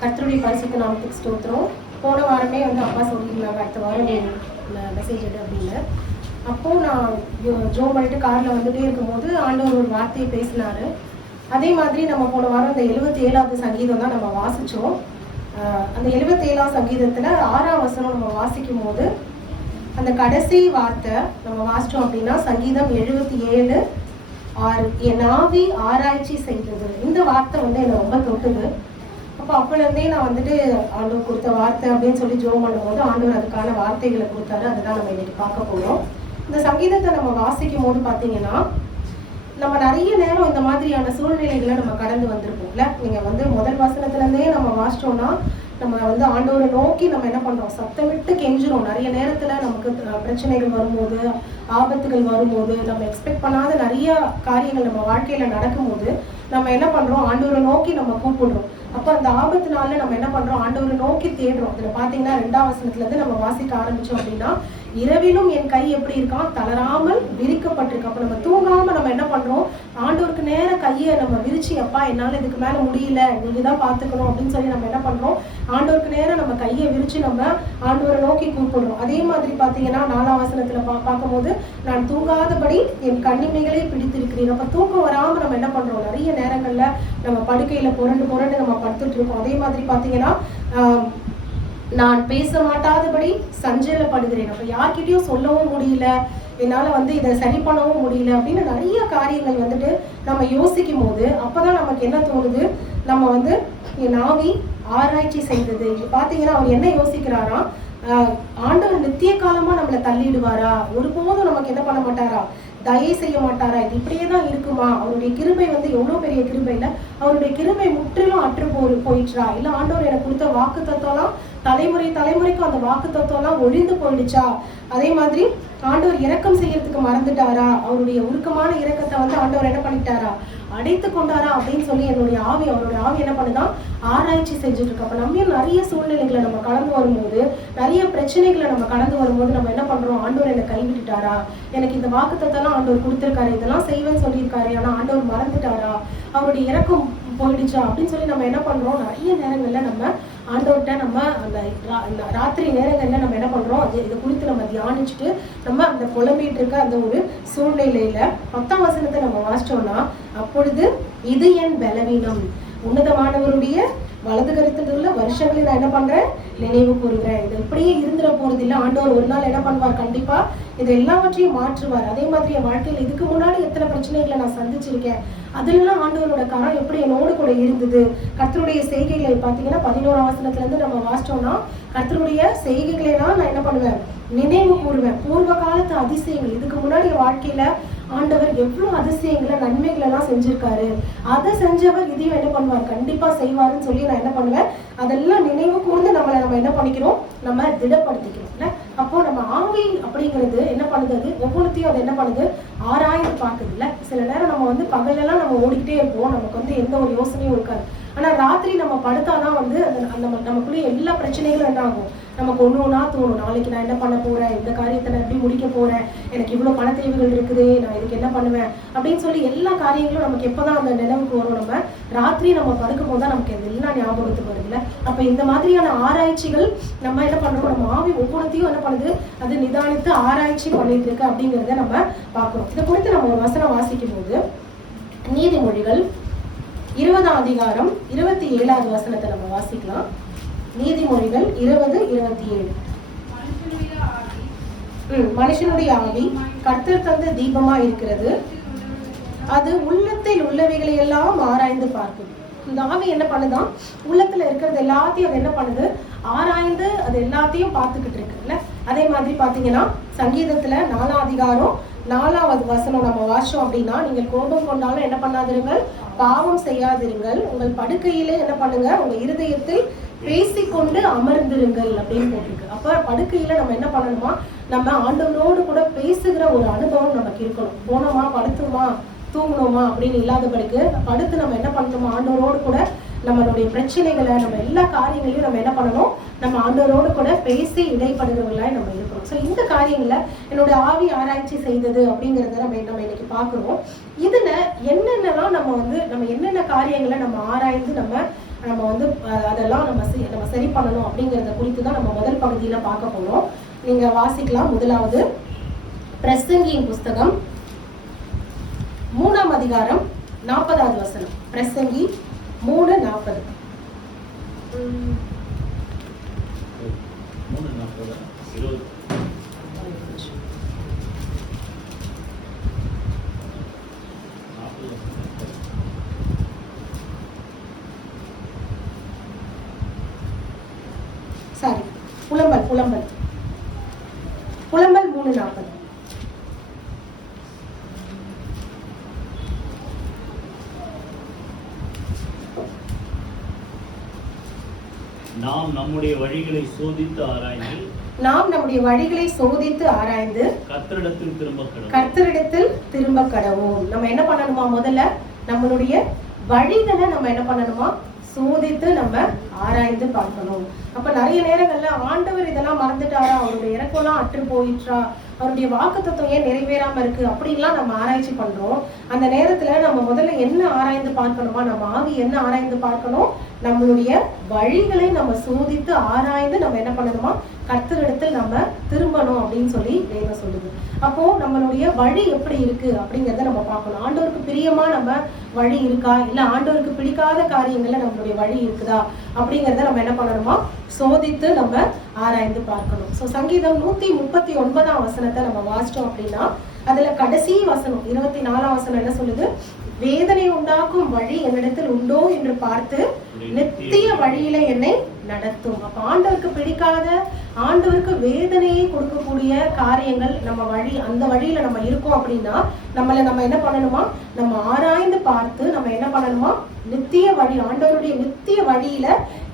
கர்த்தருடைய பரிசுத்த நாமத்துக்கு ஸ்தோத்திரம். போன வாரமே வந்து அப்பா சொல்லியிருந்தாங்க அடுத்த வாரம் மெசேஜ் எடு அப்படின்னு. அப்போது நான் ஜோம் பண்ணிட்டு காரில் வந்துகிட்டே இருக்கும்போது ஆண்டவர் ஒரு வார்த்தையை பேசினார். அதே மாதிரி நம்ம போன வாரம் அந்த 77வது சங்கீதம் தான் நம்ம வாசித்தோம். அந்த 77வது சங்கீதத்தில் 6ஆம் வசனம் நம்ம வாசிக்கும் போது அந்த கடைசி வார்த்தை நம்ம வாசித்தோம் அப்படின்னா சங்கீதம் 77:6 என் ஆவி ஆராய்ச்சி செய்தது. இந்த வார்த்தை வந்து என்னை ரொம்ப தொட்டுது. அப்போலேருந்தே நான் வந்துட்டு ஆண்டவர் கொடுத்த வார்த்தை அப்படின்னு சொல்லி ஜோம் பண்ணும்போது ஆண்டவர் அதுக்கான வார்த்தைகளை கொடுத்தாரு. அதுதான் நம்ம இன்னைக்கு பார்க்க போகிறோம். இந்த சங்கீதத்தை நம்ம வாசிக்கும் போது பார்த்தீங்கன்னா நம்ம நிறைய நேரம் இந்த மாதிரியான சூழ்நிலைகளை நம்ம கடந்து வந்திருப்போம்ல. நீங்கள் வந்து முதல் வசனத்துலேருந்தே நம்ம வாசிச்சோம்னா நம்ம வந்து ஆண்டவரை நோக்கி நம்ம என்ன பண்ணுறோம், சத்தமிட்டு கெஞ்சிரும். நிறைய நேரத்தில் நமக்கு பிரச்சனைகள் வரும்போது, ஆபத்துகள் வரும்போது, நம்ம எக்ஸ்பெக்ட் பண்ணாத நிறைய காரியங்கள் நம்ம வாழ்க்கையில் நடக்கும்போது நம்ம என்ன பண்ணுறோம், ஆண்டவரை நோக்கி நம்ம கூப்பிடுறோம். அப்போ அந்த ஆபத்து நாளில் நம்ம என்ன பண்ணுறோம், ஆண்டவரை நோக்கி தேடுறோம். இதில் பார்த்தீங்கன்னா 2ஆம் வசனத்துலேருந்து நம்ம வாசிக்க ஆரம்பித்தோம் அப்படின்னா இரவிலும் என் கை எப்படி இருக்கான், தளராமல் விரிக்கப்பட்டிருக்கு. அப்போ நம்ம தூங்காமல் நம்ம என்ன பண்ணுறோம், ஆண்டவருக்கு நேர கையை நம்ம விரிச்சு, அப்பா என்னால் இதுக்கு மேலே முடியல, நீங்கள் தான் பார்த்துக்கணும் அப்படின்னு சொல்லி நம்ம என்ன பண்ணுறோம், ஆண்டவருக்கு நேரம் நம்ம கையை விரிச்சு நம்ம ஆண்டவரை நோக்கி கூப்பிடுறோம். அதே மாதிரி பார்த்தீங்கன்னா 4ஆம் வசனத்தில் பார்க்கும்போது நான் தூங்காதபடி என் கண்ணிமைகளை பிடித்திருக்கிறேன். அப்போ தூக்கம் வராமல் நம்ம என்ன பண்ணுறோம், நிறைய நேரங்களில் நம்ம படுக்கையில் புரண்டு நம்ம படுத்துட்டு இருக்கோம். அதே மாதிரி பார்த்தீங்கன்னா நான் பேச மாட்டாதபடி சஞ்சலப்படுகிறேன். அப்போ யார்கிட்டையும் சொல்லவும் முடியல, என்னால் வந்து இதை சரி பண்ணவும் முடியல அப்படின்னு நிறைய காரியங்கள் வந்துட்டு நம்ம யோசிக்கும் போது அப்போதான் நமக்கு என்ன தோணுது, நம்ம வந்து என் ஆவி ஆராய்ச்சி செய்தது. இது பார்த்தீங்கன்னா அவர் என்ன யோசிக்கிறாரா, ஆண்டவர் நித்திய காலமா நம்மளை தள்ளிடுவாரா, ஒருபோதும் நமக்கு என்ன பண்ண மாட்டாரா, தயை செய்ய மாட்டாரா, இது இப்படியே தான் இருக்குமா, அவருடைய கிருபை வந்து எவ்வளோ பெரிய கிருபை இல்லை, அவருடைய கிருபை முற்றிலும் அற்று போயிடுச்சா, இல்லை ஆண்டவர் எனக்கு கொடுத்த வாக்கு தத்துவம்லாம் தலைமுறைக்கும் அந்த வாக்கு தத்துவம்லாம் ஒழிந்து போயிடுச்சா, அதே மாதிரி ஆண்டவர் இரக்கம் செய்யறதுக்கு மறந்துட்டாரா, அவருடைய உருக்கமான இரக்கத்தை வந்து ஆண்டவர் என்ன பண்ணிட்டாரா, அடைத்து கொண்டாரா அப்படின்னு சொல்லி அவருடைய ஆவி என்ன பண்ணுதான், ஆராய்ச்சி செஞ்சுட்டு இருக்கு. அப்போ நம்ம நிறைய சூழ்நிலைகளை நம்ம கடந்து வரும்போது, நிறைய பிரச்சனைகளை நம்ம கடந்து வரும்போது நம்ம என்ன பண்றோம், ஆண்டவர் என்னை கைவிட்டுட்டாரா, எனக்கு இந்த வாக்குத்தத்தெல்லாம் ஆண்டவர் கொடுத்துருக்காரு, இதெல்லாம் செய்வேன்னு சொல்லியிருக்காரு, ஆனா ஆண்டவர் மறந்துட்டாரா, அவருடைய இரக்கம் போயிடுச்சா அப்படின்னு சொல்லி நம்ம என்ன பண்றோம், நிறைய நேரங்கள்ல நம்ம ஆண்டவர்கிட்ட நம்ம அந்த ராத்திரி நேரங்கள்ல நம்ம என்ன பண்றோம், இதை குறித்து நம்ம தியானிச்சுட்டு நம்ம அந்த புலம்பிட்டு இருக்க அந்த ஒரு சூழ்நிலையில 10ஆம் வசனத்தை நம்ம வாசிச்சோம்னா அப்பொழுது இது என் பலவீனம், உன்னதமானவருடைய வலது கருத்தில் உள்ள வருஷங்களை நான் என்ன பண்றேன், நினைவு கூறுகிறேன். இது இப்படியே இருந்துட போறது இல்லை, ஆண்டவர் ஒரு நாள் என்ன பண்ணுவார், கண்டிப்பா இது எல்லாவற்றையும் மாற்றுவார். அதே மாதிரி என் வாழ்க்கையில் இதுக்கு முன்னாடி எத்தனை பிரச்சனைகளை நான் சந்திச்சிருக்கேன், அதுலாம் ஆண்டவரோட கரம் எப்படி என்னோடு கூட இருந்தது. கர்த்தருடைய செய்கைகளை பார்த்தீங்கன்னா 11ஆம் வசனத்துல இருந்து நம்ம வாசிச்சோம்னா கர்த்தருடைய செய்கைகளை நான் என்ன பண்ணுவேன், நினைவு கூறுவேன். பூர்வ காலத்து அதிசயங்கள், இதுக்கு முன்னாடி என் வாழ்க்கையில ஆண்டவர் எவ்வளவு அதிசயங்களை நன்மைகள் எல்லாம் செஞ்சிருக்காரு, அதை செஞ்சவர் இதையும் என்ன பண்ணுவார், கண்டிப்பா செய்வாருன்னு சொல்லி நான் என்ன பண்ணுவேன், அதெல்லாம் நினைவு கூர்ந்து நம்ம என்ன பண்ணிக்கிறோம், நம்ம திடப்படுத்திக்கிறோம். அப்போ நம்ம ஆவி அப்படிங்கிறது என்ன பண்ணுது, அது ஒவ்வொருத்தையும் அது என்ன பண்ணுது, ஆராய்ந்து பார்க்குது இல்லை. சில நேரம் நம்ம வந்து பகலெல்லாம் நம்ம ஓடிக்கிட்டே இருப்போம், நமக்கு வந்து எந்த ஒரு யோசனையும் இருக்காது. ஆனா ராத்திரி நம்ம படுத்தாதான் வந்து அந்த நமக்குள்ளேயே எல்லா பிரச்சனைகளும் என்ன ஆகும், நமக்கு ஒன்றுனா தோணும், நாளைக்கு நான் என்ன பண்ண போறேன், இந்த காரியத்தை நான் எப்படி முடிக்க போறேன், எனக்கு இவ்வளோ பண தேவைகள் இருக்குது, நான் இதுக்கு என்ன பண்ணுவேன் அப்படின்னு சொல்லி எல்லா காரியங்களும் நமக்கு எப்போதான் அந்த நினைவுக்கு வரும், நம்ம ராத்திரி நம்ம படுக்கும் போது தான் நமக்கு எல்லாம் ஞாபகத்துக்கு வருதுல்ல. அப்போ இந்த மாதிரியான ஆராய்ச்சிகள் நம்ம என்ன பண்றோம், நம்ம ஆவி ஒவ்வொருத்தையும் என்ன பண்ணுது, அது நிதானித்து ஆராய்ச்சி பண்ணிட்டு இருக்கு அப்படிங்கிறத நம்ம பார்க்கிறோம். இதை குறித்து நம்ம ஒரு வசனம் வாசிக்கும் போது நீதிமொழிகள் 20ஆம் அதிகாரம் 27வது வசனத்தை நம்ம வாசிக்கலாம். நீதிமொழிகள் 20:27. மனுஷனுடைய ஆவி கர்த்தர் தந்த தீபமா இருக்கிறது, அது உள்ளத்தில் உள்ளவைகளை எல்லாம் ஆராய்ந்து பார்க்குது. இந்த ஆவி என்ன பண்ணுதான், உள்ளத்துல இருக்கிறது எல்லாத்தையும் அது என்ன பண்ணுது, ஆராய்ந்து அது எல்லாத்தையும் பார்த்துக்கிட்டு இருக்குல்ல. அதே மாதிரி பாத்தீங்கன்னா சங்கீதத்துல 4ஆம் அதிகாரம் 4வது வசனம் நம்ம வாசிச்சோம் அப்படின்னா, நீங்கள் கோபம் கொண்டாலும் என்ன பண்ணாதிருங்கள், பாவம் செய்யாதிருங்கள், உங்கள் படுக்கையிலே என்ன பண்ணுங்க, உங்க இருதயத்தில் பேசிக்கொண்டு அமர்ந்திருங்கள் அப்படின்னு போட்டிருக்கு. அப்ப படுக்கையில நம்ம என்ன பண்ணணுமா, நம்ம ஆண்டவரோடு கூட பேசுகிற ஒரு அனுபவம் நமக்கு இருக்கணும். போனோமா படுத்துமா தூங்கணுமா அப்படின்னு இல்லாதபடிக்கு படுத்து நம்ம என்ன பண்ணணுமா, ஆண்டவரோடு கூட நம்மளுடைய பிரச்சனைகளை நம்ம எல்லா காரியங்களையும் நம்ம என்ன பண்ணணும், நம்ம ஆண்டவரோடு கூட பேசி இடைப்படுகிறவர்களாய் நம்ம இருக்கணும். ஸோ இந்த காரியங்களை என்னோட ஆவி ஆராய்ச்சி செய்தது அப்படிங்கிறத நம்ம இன்னைக்கு பார்க்குறோம். இதுல என்னென்னலாம் நம்ம என்னென்ன காரியங்களை நம்ம ஆராய்ந்து நம்ம நம்ம வந்து அதெல்லாம் நம்ம சரி பண்ணணும் அப்படிங்கிறத குறித்து தான் நம்ம முதல் பகுதியில் பார்க்க போகிறோம். நீங்கள் வாசிக்கலாம். முதலாவது பிரசங்கியின் புஸ்தகம் 3ஆம் அதிகாரம் 40வது வசனம். பிரசங்கி 3:40. சாரி, புலம்பல் 3:40. நாம் நம்முடைய வழிகளை சோதித்து ஆராய்ந்து கர்த்தரிடத்தில் திரும்ப கடவோம். நம்ம என்ன பண்ணணுமா? முதல்ல நம்மளுடைய வழிகளை நம்ம என்ன பண்ணணுமா? சோதித்து நம்ம ஆராய்ந்து பார்க்கணும். அப்ப நிறைய நேரங்கள்ல ஆண்டவர் இதெல்லாம் மறந்துட்டாரா, அவருடைய இறக்கம்லாம் அற்று போயிற்றா, அவருடைய வாக்குத்தத்தம் ஏன் நிறைவேறாம இருக்கு அப்படின்லாம் நம்ம ஆராய்ச்சி பண்றோம். அந்த நேரத்துல நம்ம முதல்ல என்ன ஆராய்ந்து பார்க்கணுமா? நம்ம ஆவி என்ன ஆராய்ந்து பார்க்கணும்? நம்மளுடைய வழிகளை நம்ம சோதித்து ஆராய்ந்து நம்ம என்ன பண்ணணுமா? கர்த்தரிடத்தில் நம்ம திரும்பணும் அப்படின்னு சொல்லி வேதம் சொல்லுது. அப்போ நம்மளுடைய வழி எப்படி இருக்கு அப்படிங்கிறத நம்ம பார்க்கணும். ஆண்டவருக்கு பிரியமா நம்ம வழி இருக்கா, இல்ல ஆண்டவருக்கு பிடிக்காத காரியங்கள்ல நம்மளுடைய வழி இருக்குதா அப்படிங்கிறத நம்ம என்ன பண்ணணுமா? சோதித்து நம்ம ஆராய்ந்து பார்க்கணும். ஸோ சங்கீதம் 139ஆம் வசனத்தை நம்ம வாசிச்சோம் அப்படின்னா அதுல கடைசி வசனம் 24ஆம் வசனம் என்ன சொல்லுது? வேதனை உண்டாக்கும் வழி என்னிடத்தில் உண்டோ என்று பார்த்து நித்திய வழியில என்னை நடத்தும். அப்ப ஆண்டவருக்கு பிடிக்காத, ஆண்டவருக்கு வேதனையை கொடுக்கக்கூடிய காரியங்கள் நம்ம வழி, அந்த வழியில நம்ம இருக்கோம் அப்படின்னா நம்ம என்ன பண்ணணுமா? நம்ம ஆராய்ந்து பார்த்து நம்ம என்ன பண்ணணுமா? நித்திய வழி, ஆண்டவருடைய நித்திய வழியில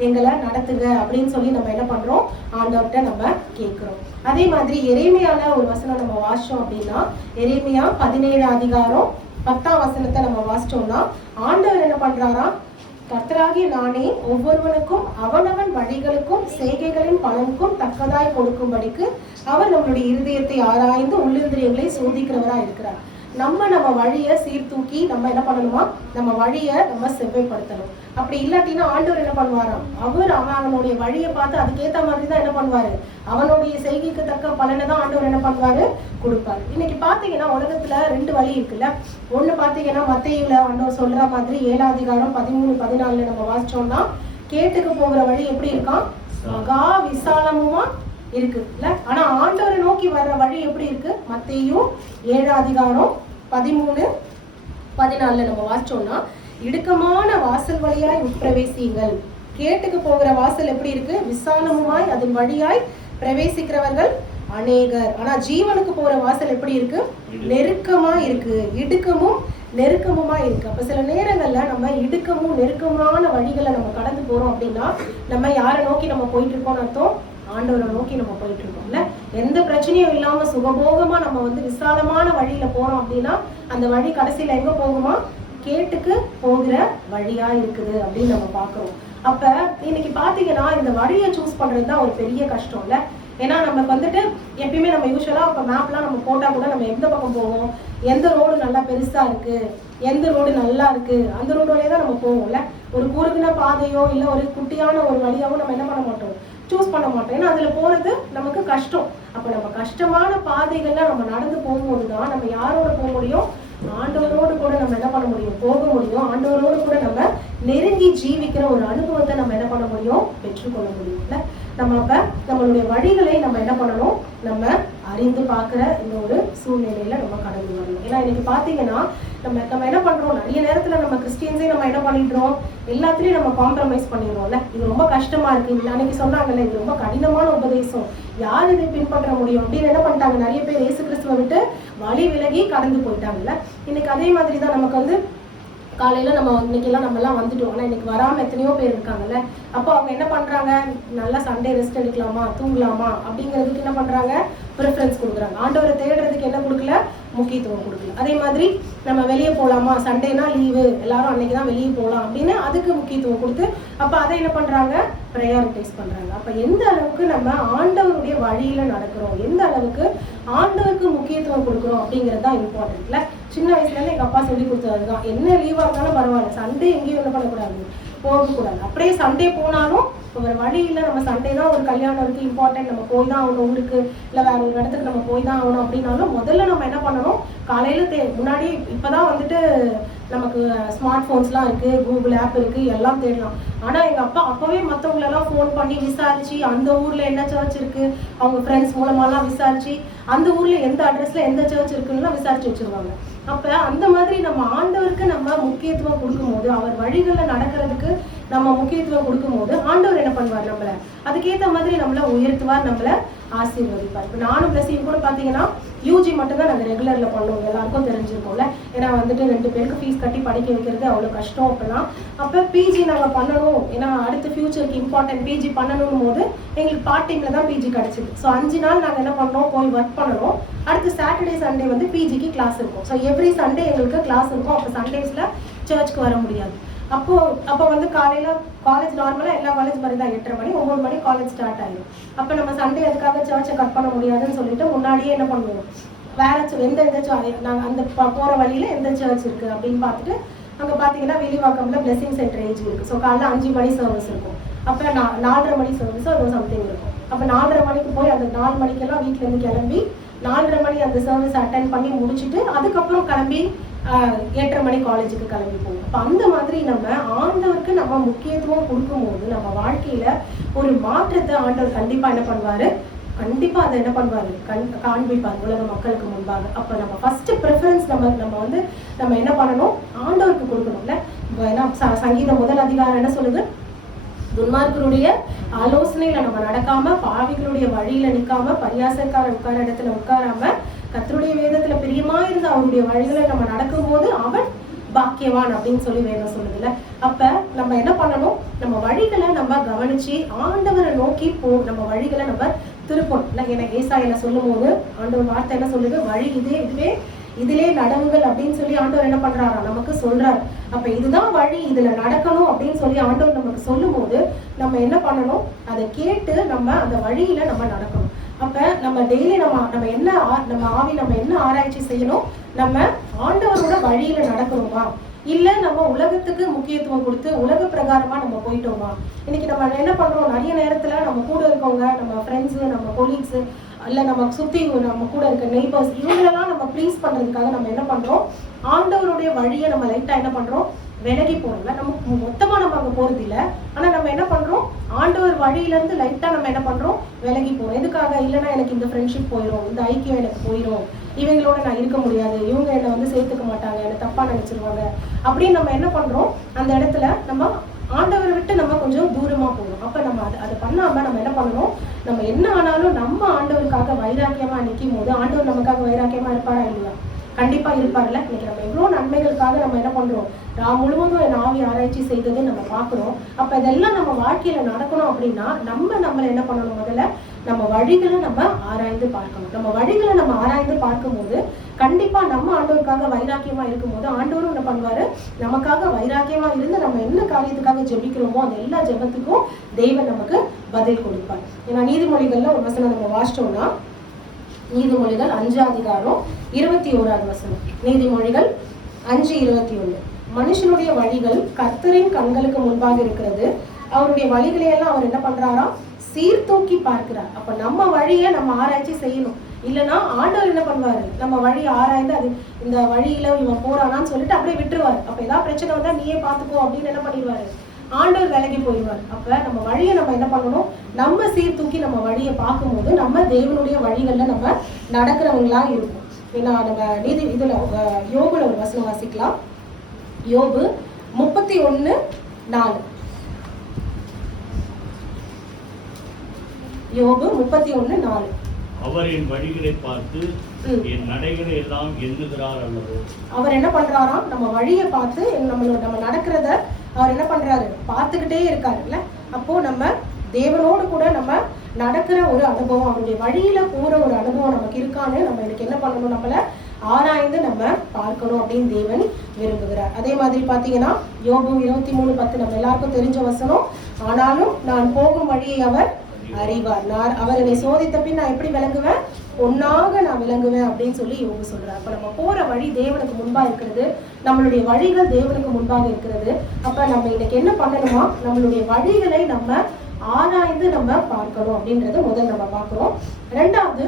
எங்களை நடத்துங்க அப்படின்னு சொல்லி நம்ம என்ன பண்றோம்? ஆண்டவர்கிட்ட நம்ம கேட்கிறோம். அதே மாதிரி எரேமியால ஒரு வசனம் நம்ம வாசிச்சோம் அப்படின்னா எரேமியா 17ஆம் அதிகாரம் 10ஆம் வசனத்தை நம்ம வாசிச்சோம்னா ஆண்டவர் என்ன பண்றாரா? கர்த்தராகிய நானே ஒவ்வொருவனுக்கும் அவனவன் வழிகளுக்கும் செய்கைகளின் பலனுக்கும் தக்கதாய் கொடுக்கும்படிக்கு அவர் நம்மளுடைய இருதயத்தை ஆராய்ந்து உள்ளிந்திரியங்களை சோதிக்கிறவரா இருக்கிறார். நம்ம வழியை சீர்தூக்கி நம்ம என்ன பண்ணணுமா? நம்ம வழியை நம்ம செவ்வைப்படுத்தணும். அப்படி இல்லாட்டினா ஆண்டவர் என்ன பண்ணுவாராம்? அவனுடைய வழியை பார்த்து அதுக்கேற்ற மாதிரி தான் என்ன பண்ணுவாரு? அவனுடைய செய்கைக்கு தக்க பலனை தான் ஆண்டவர் என்ன பண்ணுவாரு? கொடுப்பாரு. இன்னைக்கு பாத்தீங்கன்னா உலகத்துல 2 வழி இருக்குல்ல. ஒண்ணு பாத்தீங்கன்னா மத்தேயுல ஆண்டவர் சொல்ற மாதிரி 7ஆம் அதிகாரம் 13-14 நம்ம வாசிச்சோம்னா கேட்டுக்கு போகிற வழி எப்படி இருக்கான்? மகா விசாலமுமா இருக்கு இல்ல. ஆனா ஆண்டவரை நோக்கி வர்ற வழி எப்படி இருக்கு? மத்தேயு 7ஆம் அதிகாரம் 13-14 நம்ம வாசிச்சோம்னா இடுக்கமான வாசல் வழியாய் உட்பிரவேசியுங்கள். கேட்டுக்கு போகிற வாசல் எப்படி இருக்கு? விசாலமுமாய் அதன் வழியாய் பிரவேசிக்கிறவர்கள் அநேகர். ஆனா ஜீவனுக்கு போற வாசல் எப்படி இருக்கு? நெருக்கமா இருக்கு, இடுக்கமும் நெருக்கமுமா இருக்கு. அப்ப சில நேரங்கள்ல நம்ம இடுக்கமும் நெருக்கமான வழிகளை நம்ம கடந்து போறோம் அப்படின்னா நம்ம யாரை நோக்கி நம்ம போயிட்டு இருக்கோம் அர்த்தம்? ஆண்டவரை நோக்கி நம்ம போயிட்டு இருக்கோம்ல. எந்த பிரச்சனையும் இல்லாம சுகபோகமா நம்ம விசாலமான வழியில போறோம் அப்படின்னா அந்த வழி கடைசியில எங்க போகுமா? கேட்டுக்கு போகிற வழியா இருக்குது அப்படின்னு நம்ம பாக்குறோம். அப்ப இன்னைக்கு பாத்தீங்கன்னா இந்த வழியை சூஸ் பண்றதுதான் ஒரு பெரிய கஷ்டம் இல்ல. ஏன்னா நமக்கு எப்பயுமே நம்ம யூஸ்வலா இப்ப மேப்லாம் நம்ம போட்டா கூட நம்ம எந்த பக்கம் போவோம், எந்த ரோடு நல்லா பெருசா இருக்கு, எந்த ரோடு நல்லா இருக்கு, அந்த ரோடு வழியா தான் நம்ம போவோம்ல. ஒரு குறுகின பாதையோ இல்ல ஒரு குட்டியான ஒரு வழியாவோ நம்ம என்ன பண்ண மாட்டோம்? சூஸ் பண்ண மாட்டோம். ஏன்னா அதுல போறது நமக்கு கஷ்டம். அப்ப நம்ம கஷ்டமான பாதைகள்ல நம்ம நடந்து போகும்போதுதான் நம்ம யாரோட போக முடியும்? ஆண்டவரோடு கூட நம்ம என்ன பண்ண முடியும்? போக முடியும். ஆண்டவரோடு கூட நம்ம நெருங்கி ஜீவிக்கிற ஒரு அனுபவத்தை நம்ம என்ன பண்ண முடியும்? பெற்றுக்கொள்ள முடியும்ல. நம்ம அப்ப நம்மளுடைய வழிகளை நம்ம என்ன பண்ணணும்? நம்ம அறிந்து பார்க்கிற இந்த ஒரு சூழ்நிலையில நம்ம கடந்து வரணும். ஏன்னா இன்னைக்கு பாத்தீங்கன்னா நம்ம என்ன பண்றோம்? நிறைய நேரத்துல நம்ம கிறிஸ்டியன்ஸே நம்ம என்ன பண்ணிடுறோம்? எல்லாத்துலயும் நம்ம காம்ப்ரமைஸ் பண்ணிடுறோம்ல. இது ரொம்ப கஷ்டமா இருக்கு, அன்னைக்கு சொன்னாங்கல்ல இது ரொம்ப கடினமான உபதேசம், யார் இதை பின்பற்ற முடியும் அப்படின்னு என்ன பண்ணிட்டாங்க? நிறைய பேர் இயேசு கிறிஸ்துவை விட்டு வழி விலகி கடந்து போயிட்டாங்கல்ல. இன்னைக்கு அதே மாதிரி தான் நமக்கு காலையில நம்ம இன்னைக்கெல்லாம் நம்ம எல்லாம் வந்துட்டோம். ஆனா இன்னைக்கு வராம எத்தனையோ பேர் இருக்காங்கல்ல. அப்போ அவங்க என்ன பண்றாங்க? நல்லா சண்டே ரெஸ்ட் எடுக்கலாமா, தூங்கலாமா அப்படிங்கிறதுக்கு என்ன பண்றாங்க? ப்ரிஃபரன்ஸ் கொடுக்குறாங்க. ஆண்டவரை தேடுறதுக்கு என்ன கொடுக்கல? முக்கியத்துவம் கொடுக்கல. அதே மாதிரி நம்ம வெளியே போகலாமா, சண்டேனா லீவு, எல்லாரும் அன்னைக்கு தான் வெளியே போகலாம் அப்படின்னு அதுக்கு முக்கியத்துவம் கொடுத்து அப்போ அதை என்ன பண்றாங்க? ப்ரையாரிட்டைஸ் பண்றாங்க. அப்ப எந்த அளவுக்கு நம்ம ஆண்டவருடைய வழியில நடக்கிறோம், எந்த அளவுக்கு ஆண்டவருக்கு முக்கியத்துவம் கொடுக்குறோம் அப்படிங்கிறது தான் இம்பார்ட்டன்ட்ல. சின்ன வயசுல இருந்து எங்க அப்பா சொல்லி கொடுத்ததுதான், என்ன லீவா இருந்தாலும் பரவாயில்ல, சண்டே எங்கேயும் என்ன பண்ணக்கூடாது, போகக்கூடாது. அப்படியே சண்டே போனாலும் ஒரு வழி இல்லை, நம்ம சண்டே தான் ஒரு கல்யாணம் இருக்குது இம்பார்ட்டன்ட், நம்ம போய் தான் ஆகணும் ஊருக்கு, இல்லை வேற ஒரு இடத்துக்கு நம்ம போய் தான் ஆகணும் அப்படின்னாலும் முதல்ல நம்ம என்ன பண்ணணும், காலையில் முன்னாடி இப்போ தான் வந்துட்டு நமக்கு ஸ்மார்ட் ஃபோன்ஸ்லாம் இருக்குது, கூகுள் ஆப் இருக்குது, எல்லாம் தேடலாம். ஆனால் எங்கள் அப்பா அப்போவே மற்றவங்களெல்லாம் ஃபோன் பண்ணி விசாரித்து அந்த ஊரில் என்ன சர்ச் இருக்குது, அவங்க ஃப்ரெண்ட்ஸ் மூலமாலாம் விசாரித்து அந்த ஊரில் எந்த அட்ரஸில் எந்த சர்ச் இருக்குன்னுலாம் விசாரித்து வச்சுருவாங்க. அப்போ அந்த மாதிரி நம்ம ஆண்டவருக்கு நம்ம முக்கியத்துவம் கொடுக்கும்போது, அவர் வழிகளில் நடக்கிறதுக்கு நம்ம முக்கியத்துவம் கொடுக்கும்போது ஆண்டவர் என்ன பண்ணுவார், நம்மளை அதுக்கேற்ற மாதிரி நம்மளை உயர்த்துவார், நம்மளை ஆசீர்வதிப்பார். இப்போ நானும் பிளஸிங் கூட பார்த்தீங்கன்னா யூஜி மட்டும்தான் நாங்கள் ரெகுலரில் பண்ணுவோம், எல்லாருக்கும் தெரிஞ்சிருக்கோம்ல. ஏன்னா வந்துட்டு 2 பேருக்கு ஃபீஸ் கட்டி படிக்க வைக்கிறது அவ்வளோ கஷ்டம் அப்போலாம். அப்போ பிஜி நாங்கள் பண்ணணும், ஏன்னா அடுத்த ஃபியூச்சருக்கு இம்பார்ட்டன்ட் பிஜி பண்ணணும் போது எங்களுக்கு பார்ட் டைமில் தான் பிஜி கிடச்சிது. ஸோ 5 நாள் நாங்கள் என்ன பண்ணோம், போய் ஒர்க் பண்ணணும். அடுத்து சாட்டர்டே சண்டே வந்து பிஜிக்கு கிளாஸ் இருக்கும். ஸோ எவ்ரி சண்டே எங்களுக்கு கிளாஸ் இருக்கும். அப்போ சண்டேஸில் சர்ச்சுக்கு வர முடியாது. அப்போ வந்து காலையில் காலேஜ் நார்மலாக எல்லா காலேஜ் மாதிரி தான் 8:30 மணி 9 மணி காலேஜ் ஸ்டார்ட் ஆகிடும். அப்போ நம்ம சண்டே அதுக்காக சர்ச்சை கட் பண்ண முடியாதுன்னு சொல்லிட்டு முன்னாடியே என்ன பண்ணுவோம், வேற எந்த நாங்கள் அந்த போகிற வழியில் எந்த சர்ச் இருக்குது அப்படின்னு பார்த்துட்டு அங்கே பார்த்தீங்கன்னா வில்லிவாக்கம்ல பிளெஸிங் சென்டர் ஏஜ் இருக்குது. ஸோ காலைல 5 மணி சர்வீஸ் இருக்கும். அப்போ 4:30 மணி சர்வீஸோ அது சம்திங் இருக்கும். அப்போ 4:30 மணிக்கு போய் அந்த 4 மணிக்கெல்லாம் வீட்டிலேருந்து கிளம்பி 4:30 மணி அந்த சர்வீஸ் அட்டென்ட் பண்ணி முடிச்சுட்டு அதுக்கப்புறம் கிளம்பி 8:30 மணி காலேஜுக்கு கிளம்பி போகும். அப்போ அந்த மாதிரி நம்ம ஆண்டவருக்கு நம்ம முக்கியத்துவம் கொடுக்கும்போது நம்ம வாழ்க்கையில ஒரு மாற்றத்தை ஆண்டவர் கண்டிப்பா என்ன பண்ணுவாரு, கண்டிப்பா அதை என்ன பண்ணுவாரு, காண்பிப்பார் உலக மக்களுக்கு முன்பாக. அப்ப நம்ம ஃபர்ஸ்ட் ப்ரிஃபரன்ஸ் நம்ம என்ன பண்ணணும், ஆண்டவருக்கு கொடுக்கணும்ல. ஏன்னா சங்கீதம் 1 அதிகாரம் என்ன சொல்லுது, துன்மார்க்கருடைய ஆலோசனையில நம்ம நடக்காம, பாவிகளுடைய வழியில நிக்காம, பரியாசக்கார உட்கார இடத்துல உட்காராம, கர்த்தருடைய வேதத்துல பிரியமா இருந்த அவருடைய வழிகளை நம்ம நடக்கும்போது அவன் பாக்கியவான் அப்படின்னு சொல்லி வேதம் சொல்லுதுல்ல. அப்ப நம்ம என்ன பண்ணணும், நம்ம வழிகளை நம்ம கவனிச்சு ஆண்டவரை நோக்கி நம்ம வழிகளை நம்ம திருப்பணும். இல்லை எனக்கு ஏசாயில சொல்லும் போது ஆண்டவர் வார்த்தை என்ன சொல்லுது, வழி இதிலே நடவுங்கள் அப்படின்னு சொல்லி ஆண்டவர் என்ன பண்றாரா, நமக்கு சொல்றாரு. அப்ப இதுதான் வழி, இதுல நடக்கணும் அப்படின்னு சொல்லி ஆண்டவர் நமக்கு சொல்லும் போது நம்ம என்ன பண்ணணும், அதை கேட்டு நம்ம அந்த வழியில நம்ம நடக்கணும். அப்ப நம்ம டெய்லி நம்ம என்ன ஆராய்ச்சி செய்யணும், நம்ம ஆண்டவரோட வழியில நடக்கணுமா, இல்ல நம்ம உலகத்துக்கு முக்கியத்துவம் கொடுத்து உலக பிரகாரமா நம்ம போயிட்டோமா. இன்னைக்கு நம்ம என்ன பண்றோம், நிறைய நேரத்துல நம்ம கூட இருக்கவங்க, நம்ம ஃப்ரெண்ட்ஸ், நம்ம கொலீக்ஸ், இல்ல நம்ம சுத்தி நம்ம கூட இருக்க நெய்பர்ஸ், இவங்களெல்லாம் நம்ம ப்ளீஸ் பண்றதுக்காக நம்ம என்ன பண்றோம், ஆண்டவருடைய வழியை நம்ம லைட்டா என்ன பண்றோம், விலகி போறோம்ல. நம்ம மொத்தமா நம்ம அங்க போறது இல்லை, ஆனா நம்ம என்ன பண்றோம், ஆண்டவர் வழியில இருந்து லைட்டா நம்ம என்ன பண்றோம், விலகி போறோம். எதுக்காக, இல்லைன்னா எனக்கு இந்த ஃப்ரெண்ட்ஷிப் போயிடும், இந்த ஐக்கியம் எனக்கு போயிடும், இவங்களோட நான் இருக்க முடியாது, இவங்க என்னை வந்து சேர்த்துக்க மாட்டாங்க, என்னை தப்பா நினைச்சிருவாங்க அப்படின்னு நம்ம என்ன பண்றோம், அந்த இடத்துல நம்ம ஆண்டவரை விட்டு நம்ம கொஞ்சம் தூரமா போகணும். அப்ப நம்ம அதை பண்ணாம நம்ம என்ன பண்ணணும், நம்ம என்ன ஆனாலும் நம்ம ஆண்டவருக்காக வைராக்கியமா நிற்கும் போது ஆண்டவர் நமக்காக வைராக்கியமா இருப்பாரா இல்லையா, கண்டிப்பா இருப்பார்ல. இன்னைக்கு நம்ம எவ்வளவு நன்மைகளுக்காக நம்ம என்ன பண்றோம், நான் முழுவதும் என் ஆவி ஆராய்ச்சி செய்ததை நம்ம பார்க்கிறோம். அப்ப இதெல்லாம் நம்ம வாழ்க்கையில நடக்கணும் அப்படின்னா நம்மளை என்ன பண்ணணும், முதல்ல நம்ம வழிகளை நம்ம ஆராய்ந்து பார்க்கணும். நம்ம வழிகளை நம்ம ஆராய்ந்து பார்க்கும்போது கண்டிப்பா நம்ம ஆண்டவருக்காக வைராக்கியமா இருக்கும்போது ஆண்டவரும் என்ன பண்ணுவாரு, நமக்காக வைராக்கியமா இருந்து நம்ம என்ன காரியத்துக்காக ஜெபிக்கிறோமோ அந்த எல்லா ஜெபத்துக்கும் தெய்வம் நமக்கு பதில் கொடுப்பார். ஏன்னா நீதிமொழிகள்ல ஒரு வசனம் நம்ம வாசிச்சோம்னா, நீதிமொழிகள் 5 அதிகாரம் 21வது வசனம். நீதிமொழிகள் 5:21. மனுஷனுடைய வழிகள் கர்த்தரின் கண்களுக்கு முன்பாக இருக்கிறது, அவருடைய வழிகளையெல்லாம் அவர் என்ன பண்றாரா, சீர்தூக்கி பார்க்கிறார். அப்ப நம்ம வழியை நம்ம ஆராய்ச்சி செய்யணும். இல்லைன்னா ஆண்டவர் என்ன பண்ணுவாரு, நம்ம வழி ஆராய்ந்து அது இந்த வழியில இவன் போறானான்னு சொல்லிட்டு அப்படியே விட்டுருவாரு. அப்ப ஏதாவது பிரச்சனை வந்தா நீயே பாத்துக்கோ அப்படின்னு என்ன பண்ணிடுவாரு, ஆண்டவர் விலகி போயிடுவார். அப்ப நம்ம வழியை நம்ம என்ன பண்ணணும், நம்ம சீர்தூக்கி நம்ம வழியை பார்க்கும்போது நம்ம தேவனுடைய வழிகள்ல நம்ம நடக்கிறவங்களா இருக்கும். ஏன்னா நம்ம இதுல யோபுல ஒரு வசனம் வாசிக்கலாம். யோபு 31:4. யோபு 31:4. அவர் என் வழிகளை பார்த்து என் நடைகளை எல்லாம் எண்ணுகிறார் அல்லவோ. அவர் என்ன பண்றாராம், நம்ம வழியை பார்த்து நம்ம நடக்கிறத அவர் என்ன பண்றாரு, பார்த்துக்கிட்டே இருக்காருல்ல. அப்போ நம்ம தேவனோடு கூட நம்ம நடக்கிற ஒரு அனுபவம், அவருடைய வழியில போற ஒரு அனுபவம் நமக்கு இருக்கான்னு நம்ம எனக்கு என்ன பண்ணணும், நம்மள ஆராய்ந்து நம்ம பார்க்கணும் அப்படின்னு தேவன் விரும்புகிறார். அதே மாதிரி பாத்தீங்கன்னா யோபு 23:10 நம்ம எல்லாருக்கும் தெரிஞ்ச வசனம். ஆனாலும் நான் போகும் வழியை அவர் அறிவார், அவர் என்னை சோதித்த பின் நான் எப்படி விளங்குவேன், பொன்னாக நான் விளங்குவேன் அப்படின்னு சொல்லி யோபு சொல்றாரு. அப்ப நம்ம போற வழி தேவனுக்கு முன்பா இருக்கிறது, நம்மளுடைய வழிகள் தேவனுக்கு முன்பாக இருக்கிறது. அப்ப நம்ம இன்னைக்கு என்ன பண்ணணுமா, நம்மளுடைய வழிகளை நம்ம ஆராய்ந்து நம்ம பார்க்கணும் அப்படின்றத முதல் நம்ம பார்க்கிறோம். ரெண்டாவது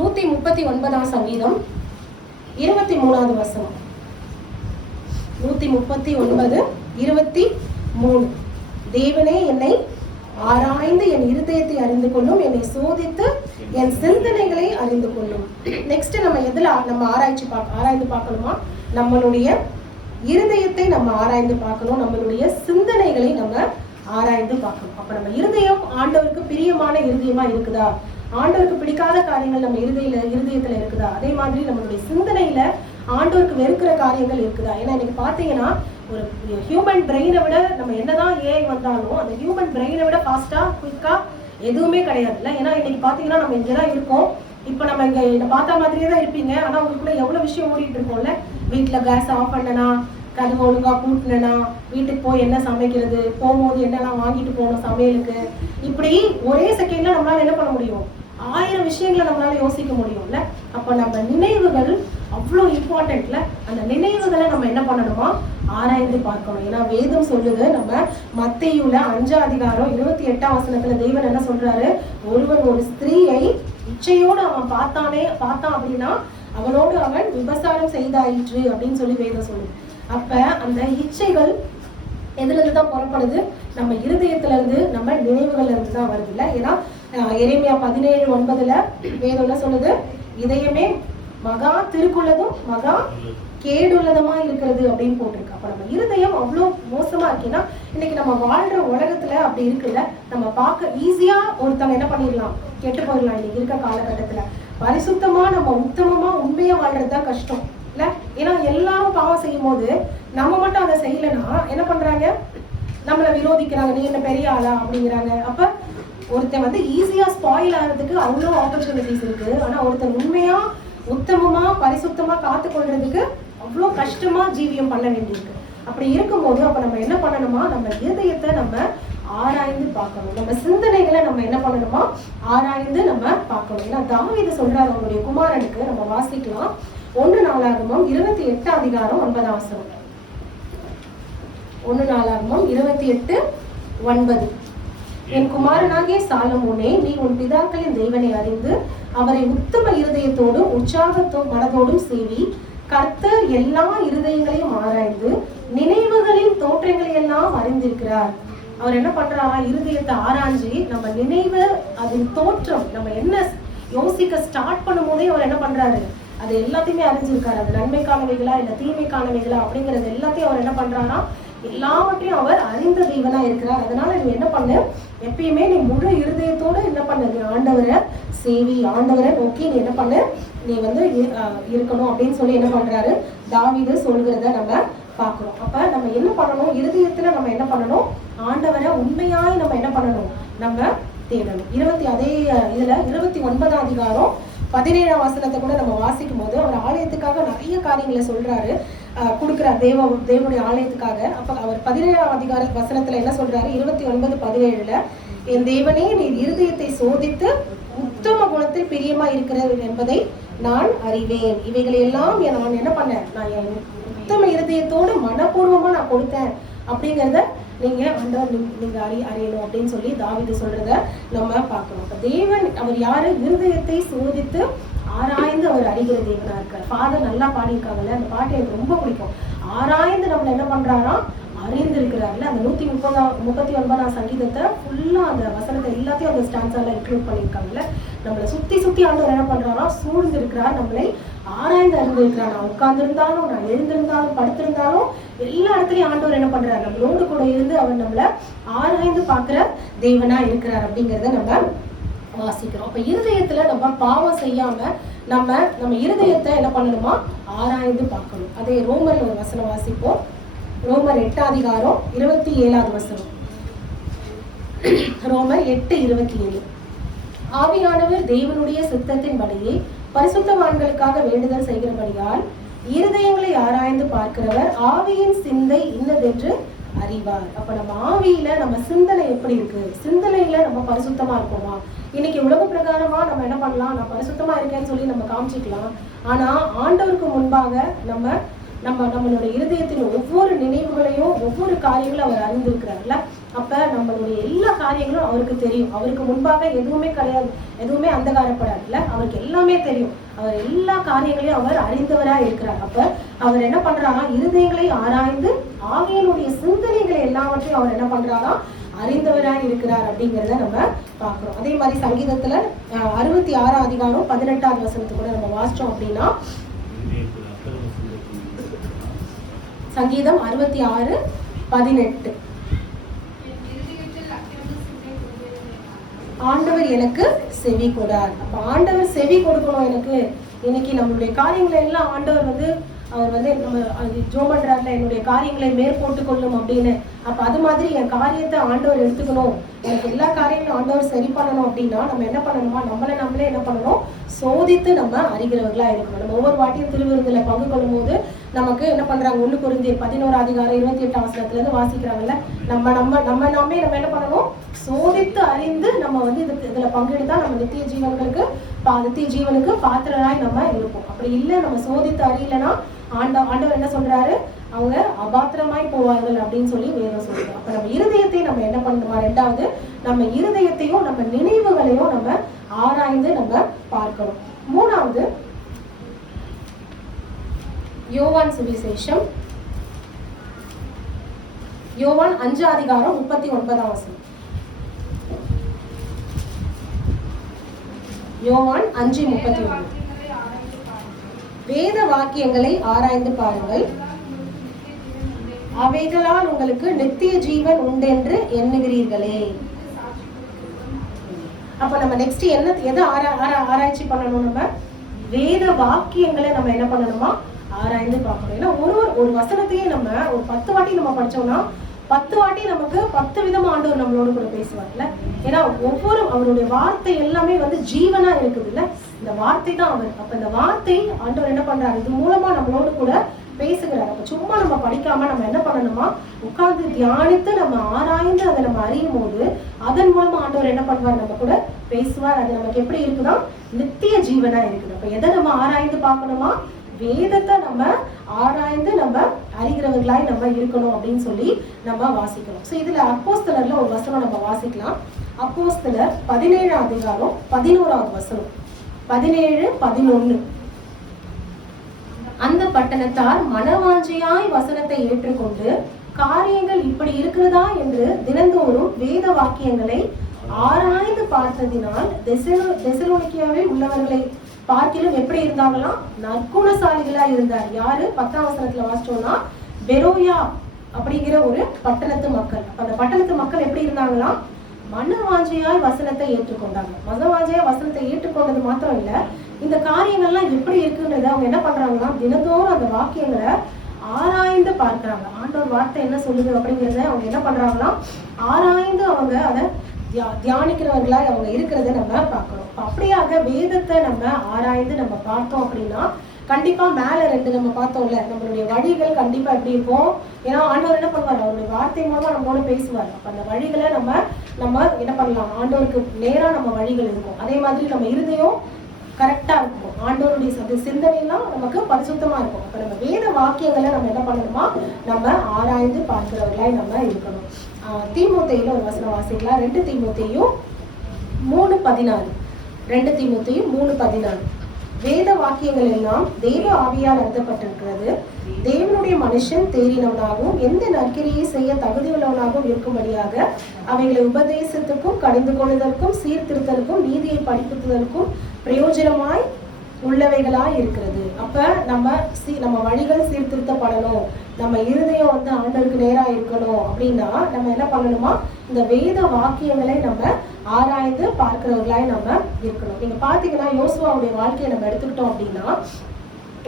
139 சங்கீதம் 23வது வசனம். 139:23. தேவனே என்னை ஆராய்ந்து என் இருதயத்தை அறிந்து கொள்ளும், என்னை சோதித்து என் சிந்தனைகளை அறிந்து கொள்ளும். நெக்ஸ்ட் நம்ம எதுல நம்ம ஆராய்ந்து பார்க்கணுமா, நம்மளுடைய இருதயத்தை நம்ம ஆராய்ந்து பார்க்கணும், நம்மளுடைய சிந்தனைகளை நம்ம ஆராய்ந்து பார்க்கணும். அப்ப நம்ம இருதயம் ஆண்டவருக்கு பிரியமான இருதயமா இருக்குதா, ஆண்டவருக்கு பிடிக்காத காரியங்கள் நம்ம இருதயத்துல இருக்குதா, அதே மாதிரி நம்மளுடைய சிந்தனையில ஆண்டவருக்கு வெறுக்கிற காரியங்கள் இருக்குதா. ஏன்னா இன்னைக்கு பாத்தீங்கன்னா ஒரு ஹியூமன் பிரெயினை விட நம்ம என்னதான் ஏஐ வந்தாலும் அந்த ஹியூமன் பிரெயினை விட ஃபாஸ்டா குயிக்கா எதுவுமே கிடையாதுல்ல. ஏன்னா இன்னைக்கு பாத்தீங்கன்னா நம்ம இங்கதான் இருக்கோம், இப்ப நம்ம இங்க பார்த்த மாதிரியே தான் இருப்பீங்க, ஆனா உங்களுக்குள்ள எவ்வளவு விஷயம் ஓடிட்டு இருக்கோம்ல. வீட்டுல கேஸ் ஆஃப் பண்ணனா, கதவு ஒழுங்கா பூட்டினா, வீட்டுக்கு போய் என்ன சமைக்கிறது, போகும்போது என்னெல்லாம் வாங்கிட்டு போகணும் சமையலுக்கு, இப்படி ஒரே செகண்ட்ல நம்மளால என்ன பண்ண முடியும், 1000 விஷயங்களை நம்மளால யோசிக்க முடியும்ல. அப்ப நம்ம நினைவுகள் அவ்வளோ இம்பார்ட்டன்ட்ல. அந்த நினைவுகளை நம்ம என்ன பண்ணணுமா, ஆராய்ந்து பார்க்கணும். ஏன்னா வேதம் சொல்லுது, நம்ம மத்தேயுல 5:28 வசனத்துல தேவன் என்ன சொல்றாரு, ஒருவன் ஒரு ஸ்திரீயை இச்சையோடு அவன் பார்த்தான் அப்படின்னா அவனோடு அவன் விபசாரம் செய்தாயிற்று அப்படின்னு சொல்லி வேதம் சொல்லுது. அப்ப அந்த இச்சைகள் எதுல இருந்து தான் புறப்படுது, நம்ம இருதயத்துல இருந்து, நம்ம நினைவுகள்ல இருந்து தான் வருது இல்ல. ஏன்னா எரேமியா 17:9 வேதம் என்ன சொல்லுது, இதயமே மகா திருக்குள்ளதும் மகா கேடுள்ளதமா இருக்கிறது அப்படின்னு போட்டிருக்கு. அப்ப நம்ம இருதயம் அவ்வளோ மோசமா இருக்குன்னா இன்னைக்கு நம்ம வாழ்ற உலகத்துல அப்படி இருக்குல்ல. நம்ம பார்க்க ஈஸியா ஒருத்தவங்க என்ன பண்ணிடலாம், கெட்டு போயிடலாம். இன்னைக்கு இருக்க காலகட்டத்துல பரிசுத்தமா நம்ம உத்தமமா உண்மையா வாழ்றதுதான் கஷ்டம் இல்ல. ஏன்னா எல்லாரும் பாவம் செய்யும் போது நம்ம மட்டும் அதை செய்யலைன்னா என்ன பண்றாங்க, நம்மளை விரோதிக்கிறாங்க, நீ என்ன பெரிய ஆளா அப்படிங்கிறாங்க. அப்ப ஒருத்தன் ஈஸியா ஸ்பாயில் ஆகிறதுக்கு அவ்வளோ ஆப்பர்ச்சுனிட்டிஸ் இருக்கு. ஆனா ஒருத்தன் உண்மையா உத்தமமா பரிசுத்தமா காத்து கொள்றதுக்கு அவ்வளோ கஷ்டமா ஜீவியம் பண்ண வேண்டியிருக்கு. அப்படி இருக்கும்போது அப்ப நம்ம என்ன பண்ணணுமா, நம்ம இதயத்தை நம்ம ஆராய்ந்து பார்க்கணும், நம்ம சிந்தனைகளை நம்ம என்ன பண்ணணுமா, ஆராய்ந்து நம்ம பார்க்கணும். ஏன்னா தாவீது சொல்றாரு அவருடைய குமாரனுக்கு, நம்ம வாசிக்கலாம் 1 நாளாகமம் 28:9. 1 நாளாகமம் 28:9. என் குமாரனாகிய சாலமோனே, நீ உன் பிதாக்களின் தேவனை அறிந்து அவரை உத்தம இருதயத்தோடும் மனதோடும் சேவி. கர்த்தர் எல்லா இருதயங்களையும் ஆராய்ந்து நினைவுகளின் தோற்றங்களை எல்லாம் அறிந்திருக்கிறார். அவர் என்ன பண்றாரா, இருதயத்தை ஆராய்ஞ்சி நம்ம நினைவு, அதன் தோற்றம், நம்ம என்ன யோசிக்க ஸ்டார்ட் பண்ணும் போதே அவர் என்ன பண்றாரு, அது எல்லாத்தையுமே அறிஞ்சிருக்காரு. அது நன்மைக்கானவைகளா இல்ல தீமைக்கானவைகளா அப்படிங்கறது எல்லாத்தையும் அவர் என்ன பண்றாரா, எல்லாவற்றையும் அவர் அறிந்த தெய்வனா இருக்கிறார். அதனால நீ என்ன பண்ணு, எப்பயுமே நீ முழு இருதயத்தோட என்ன பண்ணு, நீ ஆண்டவரை சேவி, ஆண்டவரை நோக்கி நீ என்ன பண்ணு, நீ இருக்கணும் அப்படின்னு சொல்லி என்ன பண்றாரு தாவீது சொல்கிறத நம்ம பார்க்கிறோம். அப்ப நம்ம என்ன பண்ணணும், இருதயத்துல நம்ம என்ன பண்ணணும், ஆண்டவரை உண்மையாய் நம்ம என்ன பண்ணணும், நம்ம தேடணும். அதே இதுல 29ஆம் அதிகாரம் 17ஆம் வசனத்தை கூட நம்ம வாசிக்கும் போது அவர் ஆலயத்துக்காக நிறைய காரியங்களை சொல்றாரு, கொடுக்குறார் தேவனுடைய ஆலயத்துக்காக. அப்ப அவர் 17ஆம் அதிகார வசனத்துல என்ன சொல்றாரு, 29:17, என் தேவனே நீ இருதயத்தை சோதித்து உத்தம குணத்தில் பிரியமா இருக்கிறது என்பதை நான் அறிவேன். இவைகளை எல்லாம் நான் என்ன பண்ணேன், நான் என் உத்தம இருதயத்தோடு மனப்பூர்வமா நான் கொடுத்தேன் அப்படிங்கிறத நீங்க நீங்க அறியணும் அப்படின்னு சொல்லி தாவீது சொல்றத நம்ம பார்க்கணும். அப்ப தேவன் அவர் யாரு, இருதயத்தை சோதித்து ஆராய்ந்து அவர் அறிகிற தேவனா இருக்கார். ஃபாதர் நல்லா பாடியிருக்காங்கல்ல, அந்த பாட்டு எனக்கு ரொம்ப பிடிக்கும். ஆராய்ந்து நம்மள என்ன பண்றாரா, அறிந்து இருக்கிறார்ல. அந்த 139ஆம் சங்கீதத்தை ஃபுல்லா அந்த வசனத்தை எல்லாத்தையும் அந்த ஸ்டான்ஸால இன்க்ளூட் பண்ணியிருக்காங்கல்ல. நம்மளை சுத்தி ஆண்டவர் என்ன பண்றாரா, சூழ்ந்து இருக்கிறார், நம்மளை ஆராய்ந்து அறிந்து இருக்கிறார். நான் உட்கார்ந்துருந்தாலும், நான் எழுந்திருந்தாலும், படுத்திருந்தாலும் எல்லா இடத்துலயும் ஆண்டவர் என்ன பண்றாரு, நம்மளோடு கூட இருந்து அவர் நம்மளை ஆராய்ந்து பார்க்கிற தேவனா இருக்கிறார் அப்படிங்கிறத நம்ம வாசிக்கிறோம். அப்ப இருதயத்துல நம்ம பாவம் செய்யாம நம்ம இருதயத்தை என்ன பண்ணணுமா, ஆராய்ந்து பார்க்கணும். அதே ரோமர்ல ஒரு வசனம் வாசிப்போம். ரோமர் 8:27 வசனம். ரோமர் 8:27. ஆவியானவர் தேவனுடைய சித்தத்தின்படியே பரிசுத்தவான்களுக்காக வேண்டுதல் செய்கிறபடியால் இருதயங்களை ஆராய்ந்து பார்க்கிறவர் ஆவியின் சிந்தை இன்னதென்று அறிவார். அப்ப நம்ம ஆவியில நம்ம சிந்தனை எப்படி இருக்கு, சிந்தனையில நம்ம பரிசுத்தமா இருக்கோமா? இன்னைக்கு உலக பிரகாரமா நம்ம என்ன பண்ணலாம், நான் பரிசுத்தமா இருக்கேன்னு சொல்லி நம்ம காமிச்சிக்கலாம். ஆனா ஆண்டவருக்கு முன்பாக நம்மளுடைய இருதயத்தின் ஒவ்வொரு நினைவுகளையும் ஒவ்வொரு காரியங்களும் அவர் அறிந்திருக்கிறார்ல. அப்ப நம்மளுடைய எல்லா காரியங்களும் அவருக்கு தெரியும். அவருக்கு முன்பாக எதுவுமே கிடையாது, எதுவுமே அந்தகாரப்படாதுல்ல. அவருக்கு எல்லாமே தெரியும். அவர் எல்லா காரியங்களையும் அவர் அறிந்தவரா இருக்கிறார். அப்ப அவர் என்ன பண்றாரா, இருதயங்களை ஆராய்ந்து ஆவியனுடைய சிந்தனைகளை எல்லாவற்றையும் அவர் என்ன பண்றாரா, அறிந்தவராய் இருக்கிறார் அப்படிங்கிறத நம்ம பார்க்கிறோம். அதே மாதிரி சங்கீதத்துல 66ஆம் அதிகாரம் 18ஆவது வசனத்தை கூட நம்ம வாசிச்சோம் அப்படின்னா, சங்கீதம் 66:18, ஆண்டவர் எனக்கு செவி கொடார். அப்ப ஆண்டவர் செவி கொடுக்கணும் எனக்கு. இன்னைக்கு நம்மளுடைய காரியங்களை எல்லாம் ஆண்டவர் அவர் நம்ம ஜோம் பண்றாருல, என்னுடைய காரியங்களை மேற்கொண்டு கொள்ளும் அப்படின்னு. அப்ப அது மாதிரி என் காரியத்தை ஆண்டவர் எடுத்துக்கணும், எனக்கு எல்லா காரியங்களும் ஆண்டவர் சரி பண்ணணும் அப்படின்னா நம்ம என்ன பண்ணணுமா, நம்மளே என்ன பண்ணணும், சோதித்து நம்ம அறிகிறவர்களா இருக்கணும். நம்ம ஒவ்வொரு வாட்டியும் திருவிருந்துல பங்கு கொள்ளும் போது நமக்கு என்ன பண்றாங்க, 1 கொரிந்தியர் 11ஆம் அதிகாரம் 28ஆம் வசனத்துல இருந்து வாசிக்கிறாங்கல்ல. நம்ம என்ன பண்ணணும், சோதித்து அறிந்து நம்ம இதுல பங்கெடுத்தா நம்ம நித்திய ஜீவனுக்கு பாத்திரராய் நம்ம இருப்போம். அப்படி இல்லை, நம்ம சோதித்து அறியலைன்னா ஆண்டவர் என்ன சொல்றாரு, அவங்க அபாத்திரமாய் போவார்கள் அப்படின்னு சொல்லி வேதம் சொல்றோம். அப்ப நம்ம இருதயத்தை நம்ம என்ன பண்ணணுமா, 2வது நம்ம இருதயத்தையும் நம்ம நினைவுகளையும் நம்ம ஆராய்ந்து நம்ம பார்க்கணும். 3வது யோவான் சுவிசேஷம், யோவான் 5ஆம் அதிகாரம் 39ஆம் வசனம். யோவான் 5:39, வேத வாக்கியங்களை ஆராய்ந்து பாருங்கள், அவைகளால் உங்களுக்கு நித்திய ஜீவன் உண்டென்று எண்ணுகிறீர்களே. அப்ப நம்ம நெக்ஸ்ட் எதை ஆராய்ச்சி பண்ணணும், நம்ம வேத வாக்கியங்களை நம்ம என்ன பண்ணணுமா, ஆராய்ந்து பார்க்கணும். ஏன்னா ஒரு வசனத்தையே நம்ம ஒரு 10 வாட்டி நம்ம படிச்சோம்னா 10 வாட்டி நமக்கு 10 விதமா ஆண்டவர் நம்மளோட கூட பேசுவார்ல. ஏன்னா அவருடைய வார்த்தை எல்லாமே ஜீவனா இருக்குது இல்ல, இந்த வார்த்தை தான் அவர். அப்ப இந்த வார்த்தை ஆண்டவர் என்ன பண்றாரு, இது மூலமா நம்மளோட கூட பேசுகிறார். அப்ப சும்மா நம்ம படிக்காம நம்ம என்ன பண்ணணுமா, உட்கார்ந்து தியானித்து நம்ம ஆராய்ந்து அதை நம்ம அறியும் போது அதன் மூலமா ஆண்டவர் என்ன பண்ணுவார், நம்ம கூட பேசுவார். அது நமக்கு எப்படி இருக்குன்னா நித்திய ஜீவனா இருக்குது. அப்ப எதை நம்ம ஆராய்ந்து பார்க்கணுமா, வேதத்தை நம்ம ஆராய்ந்து நம்ம அறிகிறவர்களாய் நம்ம இருக்கணும் அப்படின்னு சொல்லி நம்ம வாசிக்கணும். ஸோ இதுல அப்போஸ்தலர்ல ஒரு வசனம் நம்ம வாசிக்கலாம். அப்போஸ்தலர் 17ஆம் அதிகாரம் 11ஆவது வசனம், 17:11, அந்த பட்டணத்தார் மனவாஞ்சையாய் வசனத்தை ஏற்றுக்கொண்டு காரியங்கள் இப்படி இருக்கிறதா என்று தினந்தோறும் வேத வாக்கியங்களை ஆராய்ந்து பார்த்ததினால் தெசலோனிக்கேவில் உள்ளவர்களை பார்க்கிலும் எப்படி இருந்தாங்களாம், நற்குணசாலிகளா இருந்தார். யாரு, 10ஆம் வசனத்துல வாசிச்சோம்னா பெரோயா அப்படிங்கிற ஒரு பட்டணத்து மக்கள். அப்ப அந்த பட்டணத்து மக்கள் எப்படி இருந்தாங்களாம், மனவாஞ்சையாய் வசனத்தை ஏற்றுக்கொண்டாங்க. மனவாஞ்சையா வசனத்தை ஏற்றுக்கொண்டது மாத்திரம் இல்ல, இந்த காரியங்கள்லாம் எப்படி இருக்குன்றத அவங்க என்ன பண்றாங்கன்னா தினந்தோறும் அந்த வாக்கியங்களை ஆராய்ந்து பார்க்கிறாங்க. ஆண்டவர் வார்த்தை என்ன சொல்லுது அப்படிங்கிறத அவங்க என்ன பண்றாங்கன்னா ஆராய்ந்து அவங்க அதை தியானிக்கிறவர்களா அவங்க இருக்கிறத நம்ம பார்க்கணும். அப்படியாக வேதத்தை நம்ம ஆராய்ந்து நம்ம பார்த்தோம் அப்படின்னா கண்டிப்பா மேல 2 நம்ம பார்த்தோம்ல, நம்மளுடைய வழிகள் கண்டிப்பா எப்படி இருக்கும். ஏன்னா ஆண்டவர் என்ன பண்ணுவார், அவருடைய வார்த்தை மூலமா நம்மளோட பேசுவார். அப்ப அந்த வழிகளை நம்ம என்ன பண்ணலாம், ஆண்டவருக்கு நேரா நம்ம வழிகள் இருக்கும். அதே மாதிரி நம்ம இருதயம் கரெக்டா இருக்கும், ஆண்டவருடைய சிந்தனைலாம் நமக்கு பரிசுத்தமா இருக்கும். அப்ப நம்ம வேத வாக்கியங்களை நம்ம என்ன பண்ணணுமா, நம்ம ஆராய்ந்து பார்க்கிறவர்களாய் நம்ம இருக்கணும். தீமோத்தேயுல ஒரு வசனம் வாசிக்கலாம், 2 தீமோத்தேயு 3:16, 2 தீமோத்தேயு 3:16, வேத வாக்கியங்கள் எல்லாம் தேவ ஆவியால் எழுதப்பட்டிருக்கிறது, தேவனுடைய மனுஷன் தேறினவனாகவும் எந்த நற்கிரியை செய்ய தகுதியுள்ளவனாகவும் இருக்கும்படியாக அவைகளை உபதேசத்துக்கும் கடிந்து கொள்வதற்கும் சீர்திருத்தலுக்கும் நீதியை படிப்புதலுக்கும் பிரயோஜனமாய் உள்ளவைகளாய் இருக்கிறது. அப்ப நம்ம வழிகள் சீர்திருத்தப்படணும், நம்ம இருதயம் ஆண்டவருக்கு நேரா இருக்கணும் அப்படின்னா நம்ம என்ன பண்ணணுமா, இந்த வேத வாக்கியங்களை நம்ம ஆராய்ந்து பார்க்கிறவர்களாய் நம்ம இருக்கணும். நீங்க பாத்தீங்கன்னா யோசுவாவுடைய வாழ்க்கையை நம்ம எடுத்துக்கிட்டோம் அப்படின்னா,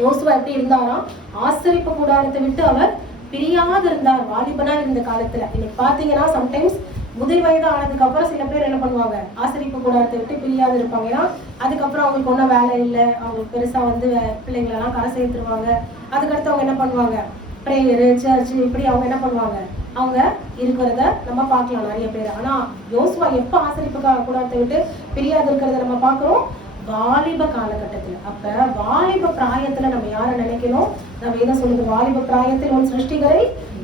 யோசுவா எப்படி இருந்தாராம், ஆசரிப்பு கூடாரத்தை விட்டு அவர் பிரியாது இருந்தார் வாலிபனா இருந்த காலத்துல. இன்னைக்கு பாத்தீங்கன்னா சம்டைம்ஸ் முதிர் வயது ஆனதுக்கு அப்புறம் சில பேர் என்ன பண்ணுவாங்க, ஆசரிப்பு கூடாரத்தை விட்டு பிரியாது இருப்பாங்க. ஏன்னா அதுக்கப்புறம் அவங்களுக்கு ஒன்றும் வேலை இல்லை, அவங்களுக்கு பெருசா பிள்ளைங்களெல்லாம் கரை சேர்த்துருவாங்க. அதுக்கடுத்து அவங்க என்ன பண்ணுவாங்க, ப்ரேயரு சர்ச்சு இப்படி அவங்க என்ன பண்ணுவாங்க அவங்க இருக்கிறத நம்ம பார்க்கலாம் நிறைய பேர். ஆனா யோசுவா எப்ப ஆசரிப்பு கூடாரத்தை விட்டு பிரியாது இருக்கிறத நம்ம பார்க்கிறோம்? வாலிப காலகட்டத்துல. அப்ப வாலிப பிராயத்துல நம்ம யாரை நினைக்கணும்? நம்ம என்ன சொல்லுது? வாலிப பிராயத்தில் உன் சிருஷ்டிகளை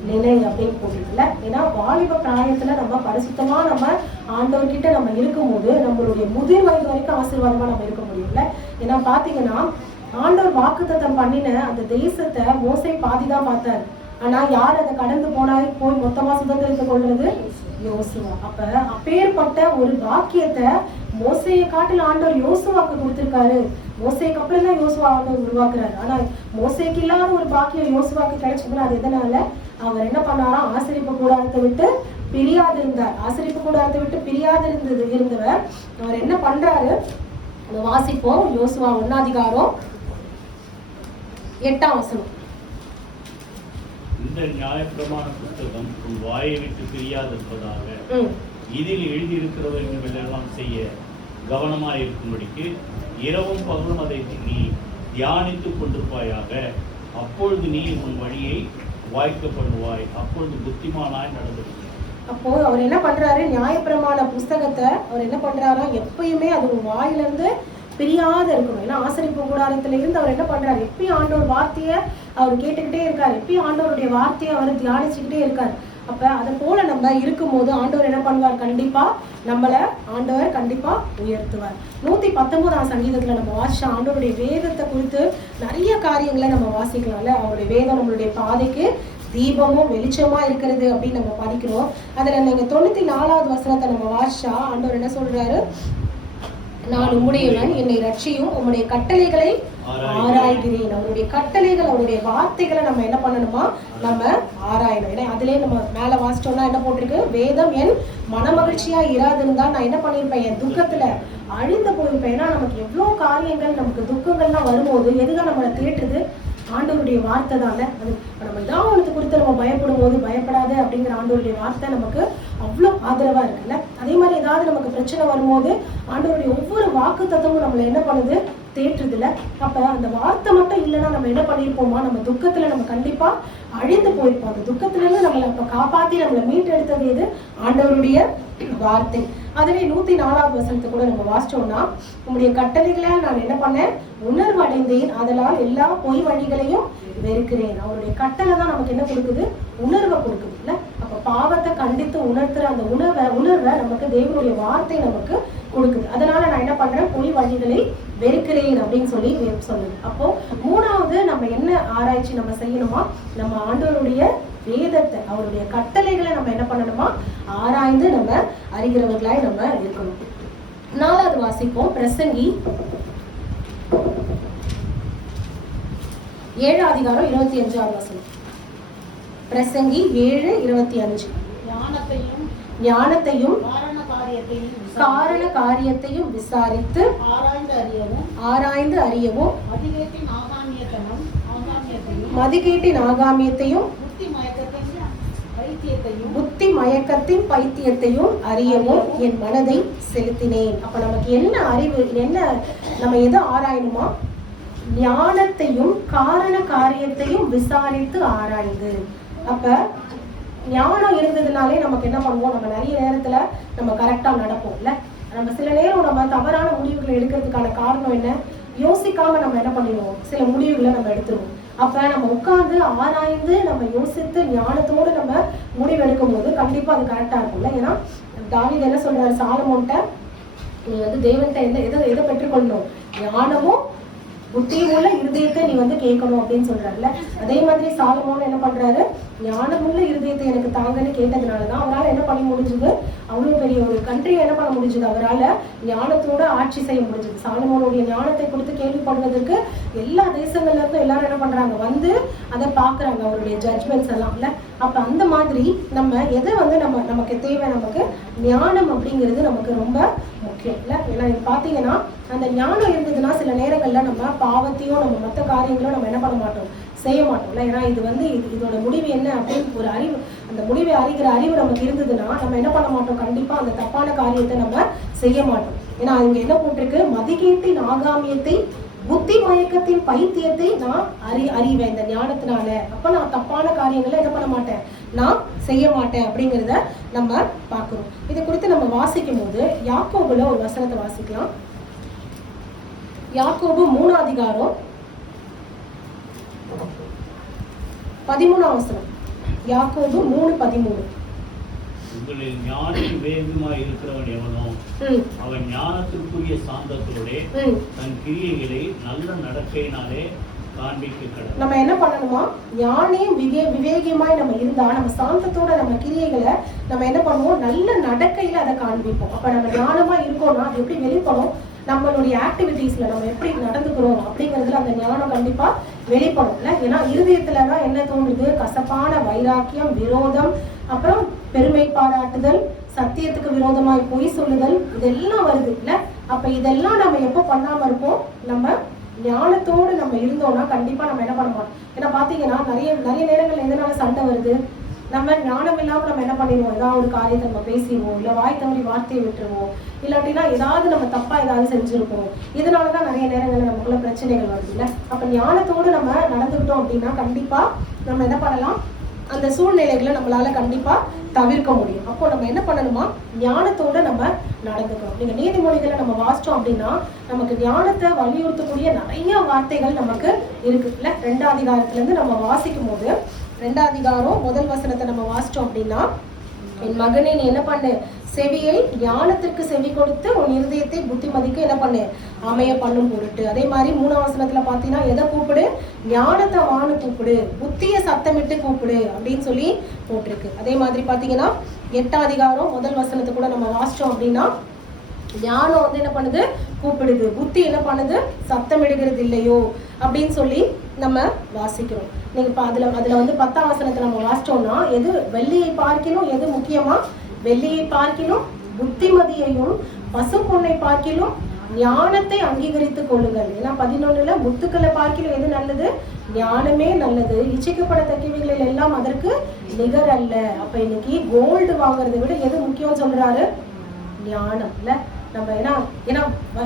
நினை அப்படின்னு போட்டுருக்குல்ல. ஏன்னா வாலிப பிராயத்துல நம்ம பரிசுத்தமா நம்ம ஆண்டவர்கிட்ட நம்ம இருக்கும்போது நம்மளுடைய முதிர் வயது வரைக்கும் ஆசீர்வாதமா நம்ம இருக்க முடியும்ல. ஏன்னா பாத்தீங்கன்னா ஆண்டவர் வாக்குத்தத்தம் பண்ணின அந்த தேசத்தை மோசே பாதிதான் பார்த்தாரு. ஆனா யார் அதை கடந்து போய் மொத்தமா சுதந்திரத்தை கொள்றது? யோசுவா. அப்ப அப்பேற்பட்ட ஒரு பாக்கியத்தை மோசையை காட்டில் ஆண்டவர் யோசுவாக்கு கொடுத்திருக்காரு. மோசைக்கு அப்புறம் தான் யோசுவா ஆண்டவர் உருவாக்குறாரு. ஆனா மோசைக்கு இல்லாத ஒரு பாக்கியம் யோசுவாக்கு கிடைச்சதுன்னா அது எதனால? அவர் என்ன பண்ணாரா? ஆசரிப்பு கூடாரத்தை விட்டு பிரியாது இருந்தார். ஆசரிப்பு கூடாரத்தை விட்டு பிரியாது இருந்தவர் அவர் என்ன பண்றாரு? வாசிப்போம். யோசுவா 1 8ஆம் வசனம். இந்த நியாயப்பிரமாண புத்தகம் உன் வாயை விட்டு பிரியாதிருப்பதாக இதில் எழுதியிருக்கிறவர்களெல்லாம் செய்ய கவனமாயிருக்கும்படிக்கு இரவும் பகலும் அதை நீ தியானித்துக் கொண்டிருப்பாயாக. அப்பொழுது நீ உன் வழியை வாய்க்கப்படுவாய், அப்பொழுது புத்திமானாய் நடந்திருக்க. அப்போ அவர் என்ன பண்றாரு? நியாயப்பிரமாண புஸ்தகத்தை அவர் என்ன பண்றாரா? எப்பயுமே அது ஒரு வாயிலிருந்து பிரியாத இருக்கணும். ஏன்னா ஆசரிப்பு கூடாரத்துல இருந்து அவர் என்ன பண்றாரு? எப்பயும் ஆண்டவர் வார்த்தையை அவர் கேட்டுக்கிட்டே இருக்காரு. எப்பயும் ஆண்டவருடைய வார்த்தையை அவர் தியானிச்சுக்கிட்டே இருக்காரு. அப்ப அதை போல நம்ம இருக்கும்போது ஆண்டவர் என்ன பண்ணுவார்? கண்டிப்பா நம்மள ஆண்டவர் கண்டிப்பா உயர்த்துவார். 119ஆம் சங்கீதத்துல நம்ம வாசிச்ச ஆண்டவருடைய வேதத்தை குறித்து நிறைய காரியங்களை நம்ம வாசிக்கலாம்ல. அவருடைய வேதம் நம்மளுடைய பாதைக்கு தீபமும் வெளிச்சமா இருக்கிறது அப்படின்னு நம்ம படிக்கிறோம். அதுல நீங்க 94வது வசனத்தை நம்ம வாசிச்சா ஆண்டவர் என்ன சொல்றாரு? நான் உம்முடையவன், என்னை ரட்சியும், உம்முடைய கட்டளைகளை ஆராய்கிறேன். அவருடைய கட்டளைகள், அவருடைய வார்த்தைகளை நம்ம என்ன பண்ணணுமா? நம்ம ஆராயணும். ஏன்னா அதிலே நம்ம மேல வாசிச்சோம்னா என்ன போட்டிருக்கு? வேதம் என் மனமகிழ்ச்சியா இராதிருந்தா நான் என்ன பண்ணிருப்பேன்? என் துக்கத்துல அழிந்து போயிருப்பேன். ஏன்னா நமக்கு எவ்வளவு காரியங்கள், நமக்கு துக்கங்கள்லாம் வரும்போது எதுதான் நம்மளை தேற்றுது? ஆண்டவருடைய வார்த்தை தானே. அது நம்ம ஏதாவது குறித்து நம்ம பயப்படும் போது பயப்படாது அப்படிங்கிற ஆண்டவருடைய வார்த்தை நமக்கு அவ்வளோ ஆதரவா இருக்குல்ல. அதே மாதிரி ஏதாவது நமக்கு பிரச்சனை வரும்போது ஆண்டவருடைய ஒவ்வொரு வாக்கு தத்துவமும் நம்மளை என்ன பண்ணுது? தேற்றுதுல. அப்ப அந்த வார்த்தை மட்டும் இல்லைன்னா நம்ம என்ன பண்ணிருப்போமா? நம்ம துக்கத்துல நம்ம கண்டிப்பா அழிந்து போயிருப்போம். அந்த துக்கத்துல இருந்து நம்மளை இப்ப காப்பாத்தி நம்மளை மீட்டெடுத்தது எது? ஆண்டவருடைய வார்த்தை. அதுவே 104வது வசனத்தை கூட நம்ம வாசிச்சோம்னா, உங்களுடைய கட்டளைகளால் நான் என்ன பண்ணேன்? உணர்வு அடைந்தேன், அதனால் எல்லா பொய் வழிகளையும் வெறுக்கிறேன். அவருடைய கட்டளை தான் நமக்கு என்ன கொடுக்குது? உணர்வை கொடுக்குது இல்ல. அப்ப பாவத்தை கண்டித்து உணர்த்துற அந்த உணர்வை நமக்கு தேவனுடைய வார்த்தை நமக்கு கொடுக்குது. அதனால நான் என்ன பண்றேன்? பொய் வழிகளை வெறுக்கிறேன் அப்படின்னு சொல்லி சொல்லுது. அப்போ 3வது நம்ம என்ன ஆராய்ச்சி நம்ம செய்யணுமா? நம்ம ஆண்டவருடைய வேதத்தை, அவருடைய கட்டளைகளை நம்ம என்ன பண்ணணுமா? ஆராய்ந்து நம்ம அறிகிறவர்களாய் நம்ம இருக்கணும். 4வது வாசிப்போம். பிரசங்கி 7:25 வசனம். பிரசங்கி 7:25. ஞானத்தையும் காரண காரியத்தையும் விசாரித்து ஆராய்ந்து அறியவும் மதிகேட்டின் ஆகாமியத்தையும் புத்தி மயக்கத்தின் பைத்தியத்தையும் அறியவும் என் மனதை செலுத்தினேன். அப்ப நமக்கு என்ன அறிவு? என்ன நம்ம எதை ஆராயணுமா? ஞானத்தையும் காரண காரியத்தையும் விசாரித்து ஆராய்ந்து. அப்ப ஞானம் இருந்ததுனாலே நமக்கு என்ன பண்ணுவோம்? நம்ம நிறைய நேரத்துல நம்ம கரெக்டா நடப்போம்ல. நம்ம சில நேரம் நம்ம தவறான முடிவுகளை எடுக்கிறதுக்கான காரணம் என்ன? யோசிக்காம நம்ம என்ன பண்ணிடுவோம்? சில முடிவுகளை நம்ம எடுத்துருவோம். அப்ப நம்ம உட்கார்ந்து ஆராய்ந்து நம்ம யோசித்து ஞானத்தோடு நம்ம முடிவு எடுக்கும் போது கண்டிப்பா அது கரெக்டா இருக்கும்ல. ஏன்னா தாவீது என்ன சொல்றாரு சாலமோன்ட்ட? நீ தேவன்கிட்ட எதை பெற்றுக்கொள்ளணும்? ஞானமும் புத்தியும் உள்ள இருதயத்தை நீ கேட்கணும் அப்படின்னு சொல்றாருல்ல. அதே மாதிரி சாலமோன் என்ன பண்றாரு? ஞானமுள்ள இருதயத்தை எனக்கு தாங்கன்னு கேட்டதுனாலதான் அவரால் என்ன பண்ண முடிஞ்சது? அவ்வளவு பெரிய ஒரு கண்ட்ரியை என்ன பண்ண முடிஞ்சது? அவரால் ஞானத்தோட ஆட்சி செய்ய முடிஞ்சது. சாலமோனுடைய ஞானத்தை கொடுத்து கேள்விப்படுவதற்கு எல்லா தேசங்கள்ல இருந்தும் எல்லாரும் என்ன பண்றாங்க? அதை பாக்குறாங்க, அவருடைய ஜட்ஜ்மெண்ட்ஸ் எல்லாம் இல்ல. அப்ப அந்த மாதிரி நம்ம எதை நமக்கு தேவை? நமக்கு ஞானம் அப்படிங்கிறது நமக்கு ரொம்ப முக்கியம் இல்ல. ஏன்னா நீங்க பாத்தீங்கன்னா அந்த ஞானம் இருந்ததுன்னா சில நேரங்கள்ல நம்ம பாவத்தையும் நம்ம மற்ற காரியங்களும் நம்ம என்ன பண்ண மாட்டோம்? செய்ய மாட்டோம்ல. ஏன்னா இதோட முடிவு என்ன அப்படின்னு ஒரு அறிவு, அந்த முடிவை அறிகிற அறிவு நமக்கு இருந்ததுன்னா நம்ம என்ன பண்ண மாட்டோம்? கண்டிப்பா அந்த தப்பான காரியத்தை நம்ம செய்ய மாட்டோம். ஏன்னா இங்க என்ன போட்டிருக்கு? மதிகேட்டின் ஆகாமியத்தை புத்தி மயக்கத்தின் பைத்தியத்தை நான் அறிவேன் இந்த ஞானத்தினால. அப்ப நான் தப்பான காரியங்களை என்ன பண்ண மாட்டேன், நான் செய்ய மாட்டேன் அப்படிங்கிறத நம்ம பார்க்கிறோம். இதை குறித்து நம்ம வாசிக்கும் போது யாக்கோபுல ஒரு வசனத்தை வாசிக்கலாம். யாக்கோபு 3 அதிகாரம் 13 வசனம். யாக்கோபு 3:13. உங்களில் ஞானி விவேகமாய் இருக்கிறவன் எவனோ அவன் ஞானத்திற்குரிய சாந்தத்தோட தன் கிரியைகளை நல்ல நடக்கையினாலே காண்பிக்க. நம்ம என்ன பண்ணணுமா, ஞானியும் விவேகியமாய் நம்ம இருந்தா நம்ம சாந்தத்தோட நம்ம கிரியைகளை நம்ம என்ன பண்ணுவோம், நல்ல நடக்கையில அதை காண்பிப்போம். அப்ப நம்ம ஞானமா இருக்கோம்னா அது எப்படி வெளிப்படும், நம்மளுடைய ஆக்டிவிட்டீஸ்ல நம்ம எப்படி நடந்துக்கிறோம் அப்படிங்கிறதுல அந்த ஞானம் கண்டிப்பா வெளிப்படும் இல்ல. ஏன்னா இருதயத்துலதான் என்ன தோணுது, கசப்பான வைராக்கியம், விரோதம், அப்புறம் பெருமை பாராட்டுதல், சத்தியத்துக்கு விரோதமாய் பொய் சொல்லுதல், இதெல்லாம் வருது இல்ல. அப்ப இதெல்லாம் நம்ம எப்போ பண்ணாம இருப்போம், நம்ம ஞானத்தோடு நம்ம இருந்தோம்னா கண்டிப்பா நம்ம என்ன பண்ண மாட்டோம். ஏன்னா பாத்தீங்கன்னா நிறைய நேரங்கள் எதனால சண்டை வருது, நம்ம ஞானம் இல்லாம நம்ம என்ன பண்ணிடுவோம், ஏதாவது ஒரு காரியத்தை நம்ம பேசிடுவோம், இல்ல வாய் தவறி வார்த்தையை விட்டுருவோம், இல்லாட்டினா ஏதாவது நம்ம தப்பா ஏதாவது செஞ்சிருப்போம். இதனாலதான் நிறைய நேரங்கள்ல நமக்குள்ள பிரச்சனைகள் வருது இல்ல. அப்ப ஞானத்தோடு நம்ம நடந்துக்கிட்டோம் அப்படின்னா கண்டிப்பா நம்ம என்ன பண்ணலாம், அந்த சூழ்நிலைகளை நம்மளால கண்டிப்பா தவிர்க்க முடியும். அப்போ நம்ம என்ன பண்ணணுமா, ஞானத்தோட நம்ம நடந்துக்கணும். நீங்க நீதிமொழிகளை நம்ம வாசிச்சோம் அப்படின்னா நமக்கு ஞானத்தை வலியுறுத்தக்கூடிய நிறைய வார்த்தைகள் நமக்கு இருக்கு இல்ல. 2ஆம் அதிகாரத்துல இருந்து நம்ம வாசிக்கும் போது 2ஆம் அதிகாரம் 1 வசனத்தை நம்ம வாசிச்சோம் அப்படின்னா, என் மகனே நீ என்ன பண்ணு, செவியை ஞானத்திற்கு செவி கொடுத்து உன் இருதயத்தை புத்திமதிக்கு என்ன பண்ணு, அமைய பண்ணும் பொருட்டு. அதே மாதிரி 3ஆம் வசனத்துல பாத்தீங்கன்னா எதை கூப்பிடு, ஞானத்தை வானு கூப்பிடு, புத்திய சத்தமிட்டு கூப்பிடு அப்படின்னு சொல்லி போட்டிருக்கு. அதே மாதிரி பாத்தீங்கன்னா 8ஆம் அதிகாரம் 1 வசனத்தை கூட நம்ம வாசிச்சோம் அப்படின்னா, ஞானம் வந்து என்ன பண்ணுது, கூப்பிடுது, புத்தி என்ன பண்ணுது, சத்தமிடுகிறது இல்லையோ அப்படின்னு சொல்லி நம்ம வாசிக்கிறோம். நீங்க அதுல வந்து 10ஆம் வசனத்தை நம்ம வாசிச்சோம்னா, எது வெள்ளியை பார்க்கிலும் எது முக்கியமா, வெள்ளியை பார்க்கிலும் புத்திமதியையும் பசும் பொன்னை பார்க்கிலும் ஞானத்தை அங்கீகரித்துக் கொள்ளுங்கள். ஏன்னா 11ல முத்துக்களை பார்க்கிலும் எது நல்லது, ஞானமே நல்லது, இச்சிக்கப்படத்தக்கவைகளில் எல்லாம் அதற்கு நிகர் அல்ல. அப்ப இன்னைக்கு கோல்டு வாங்குறதை விட எது முக்கியம் சொல்றாரு, ஞானம் இல்ல. நம்ம ஏன்னா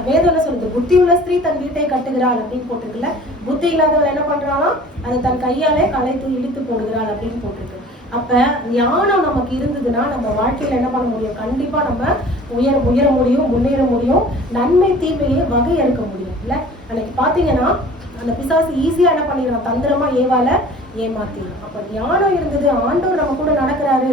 வேதம் என்ன சொல்லுது, புத்தி உள்ள ஸ்திரீ தன் வீட்டை கட்டுகிறாள் அப்படின்னு போட்டிருக்குல்ல. புத்தி இல்லாதவள் என்ன பண்றானா, அதை தன் கையாலே களைத்து இழுத்து போடுகிறாள் அப்படின்னு போட்டிருக்கு. அப்ப ஞானம் நமக்கு இருந்ததுன்னா நம்ம வாழ்க்கையில என்ன பண்ண முடியும், கண்டிப்பா நம்ம உயர முடியும், முன்னேற முடியும், நன்மை தீமையை வகையறுக்க முடியும் இல்ல. அன்னைக்கு பாத்தீங்கன்னா அந்த பிசாசு ஈஸியா என்ன பண்ணிடுறான், தந்திரமா ஏவால ஏமாத்திடும். அப்ப ஞானம் இருந்தது, ஆண்டவர் நம்ம கூட நடக்கிறாரு,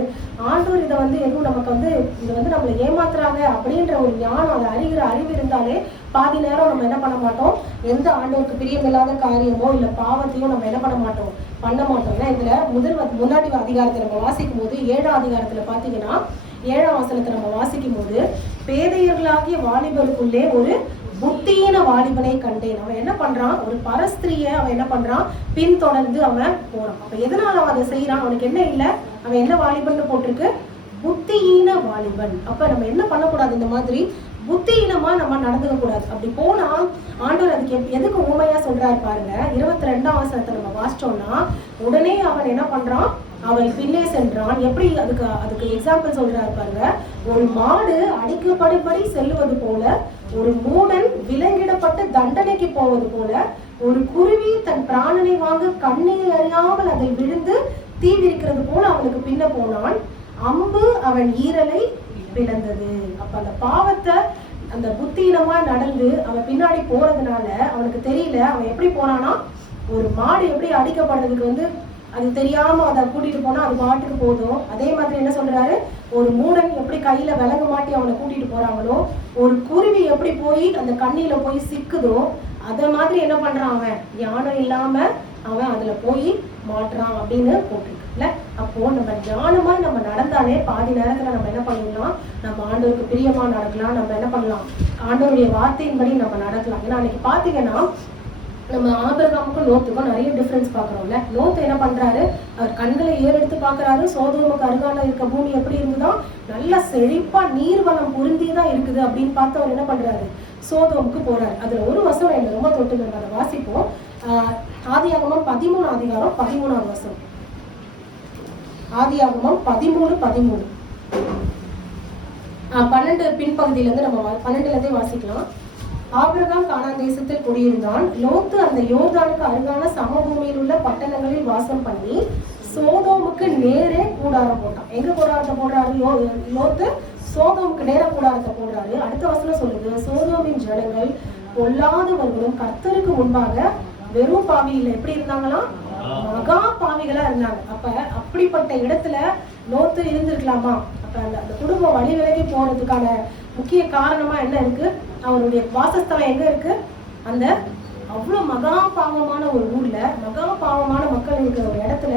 ஆண்டவர் இதை வந்து எதுவும் நமக்கு வந்து இதை வந்து நம்மளை ஏமாத்துறாங்க அப்படின்ற ஒரு ஞானம், அதை அறிகிற அறிவு இருந்தாலே பாதி நேரம் நம்ம என்ன பண்ண மாட்டோம், எந்த ஆண்டவருக்கு பிரியமில்லாத காரியமோ இல்ல பாவத்தையோ நம்ம என்ன பண்ண மாட்டோம், பண்ண மாட்டோம். ஏன்னா இதுல முன்னாடி அதிகாரத்தை நம்ம வாசிக்கும் போது 7ஆம் அதிகாரத்துல பாத்தீங்கன்னா 7ஆம் வசனத்தை நம்ம வாசிக்கும் போது, பேதையர்களாகிய வாலிபருக்குள்ளே ஒரு புத்தியீன வாலிபனை கண்டேன். அவன் என்ன பண்றான், ஒரு பரஸ்திரிய அவன் என்ன பண்றான், பின்தொடர்ந்து அவன் போறான். அப்ப எதனால அவன் அதை செய்யறான், அவனுக்கு என்ன இல்ல, அவன் என்ன வாலிபன் போட்டிருக்கு, புத்தியீன வாலிபன். அப்ப நம்ம என்ன பண்ணக்கூடாது, இந்த மாதிரி புத்தியீனமா நம்ம நடந்துக்க கூடாது. அப்படி போனா ஆண்டவர் அதுக்கு எதுக்கு உண்மையா சொல்றாரு பாருங்க. 22ஆம் வசனத்தை நம்ம வாசிச்சோம்னா, உடனே அவன் என்ன பண்றான், அவன் பின்னே சென்றான். எப்படி அதுக்கு எக்ஸாம்பிள் சொல்றாரு பாருங்க. ஒரு மாடு அடிக்கப்படும்படி செல்லுவது போல, ஒரு மூடன் விலங்கிடப்பட்டு தண்டனைக்கு போவது போல, ஒரு குருவி தன் பிராணனை வாங்க கண்ணீர் அறியாமல் அதில் விழுந்து தீ விரிக்கிறது போல அவனுக்கு பின்ன போனான். அம்பு அவன் ஈரலை பிளந்தது. அப்ப அந்த பாவத்தை அந்த புத்தியினமா நடந்து அவன் பின்னாடி போறதுனால அவனுக்கு தெரியல. அவன் எப்படி போனானா, ஒரு மாடு எப்படி அடிக்கப்படுறதுக்கு வந்து அது தெரியாம அதை கூட்டிட்டு போனா அது பாட்டுக்கு போதும். அதே மாதிரி என்ன சொல்றாரு, ஒரு மூடன் எப்படி கையில விலங்கு மாட்டி அவனை கூட்டிட்டு போறாங்களோ, ஒரு குருவி எப்படி போய் அந்த கண்ணில போய் சிக்குதோ, அத மாதிரி என்ன பண்றான், அவன் ஞானம் இல்லாம அவன் அதுல போய் மாட்டுறான் அப்படின்னு போட்டிருக்கு இல்ல. அப்போ நம்ம ஞானமா நம்ம நடந்தாலே பாதி நேரத்துல நம்ம என்ன பண்ணிடலாம், நம்ம ஆண்டவருக்கு பிரியமா நடக்கலாம். நம்ம என்ன பண்ணலாம், ஆண்டவருடைய வார்த்தையின்படி நம்ம நடக்கலாம். ஏன்னா அன்னைக்கு பாத்தீங்கன்னா நம்ம ஆபிரகாமுக்கும் லோத்துக்கும் நிறைய டிஃபரன்ஸ் பாக்குறோம்ல. லோத்து என்ன பண்றாரு, அவர் கண்களை ஏறெடுத்து பாக்குறாரு, சோதோமுக்கு அருகால இருக்க பூமி எப்படி இருந்துதான், நல்ல செழிப்பா நீர்வளம் பொருந்திதான் இருக்குது அப்படின்னு பார்த்து அவர் என்ன பண்றாரு, சோதோமுக்கு போறாரு. அதுல ஒரு வசனம் என்ன ரொம்ப தொட்டு அதை வாசிப்போம். ஆதியாகமம் 13ஆம் அதிகாரம் 13ஆம் வசனம். ஆதியாகமம் 13:13 12 பின்பகுதியில இருந்து நம்ம 12ல இருந்தே வாசிக்கலாம். ஆபிரகாம் கானான் தேசத்தில் குடியிருந்தான். லோத்து அந்த யோர்தானுக்கு அருகான சமபூமியில் உள்ள பட்டணங்களில் வாசம் பண்ணி சோதோமுக்கு நேரே கூடாரம் போட்டான். எங்க கூடாரத்தை போடுறாரு? லோத்து சோதோமுக்கு நேர கூடாரத்தை போடுறாரு. அடுத்த வசனம் சொல்லுது, சோதோமின் ஜனங்கள் பொல்லாதவர்களும் கர்த்தருக்கு முன்பாக வெறும் பாவியில் எப்படி இருந்தாங்களாம்? மகா பாவிகளா இருந்தாங்க. அப்ப அப்படிப்பட்ட இடத்துல லோத்து இருந்திருக்கலாமா? அப்ப அந்த குடும்பம் வழி விலகி போறதுக்கான முக்கிய காரணமா என்ன இருக்கு? அவருடைய வாசஸ்தலம் எங்க இருக்கு? அந்த அவ்வளவு மகா பாவமான ஒரு ஊர்ல, மகா பாவமான மக்கள் இருக்கிற ஒரு இடத்துல,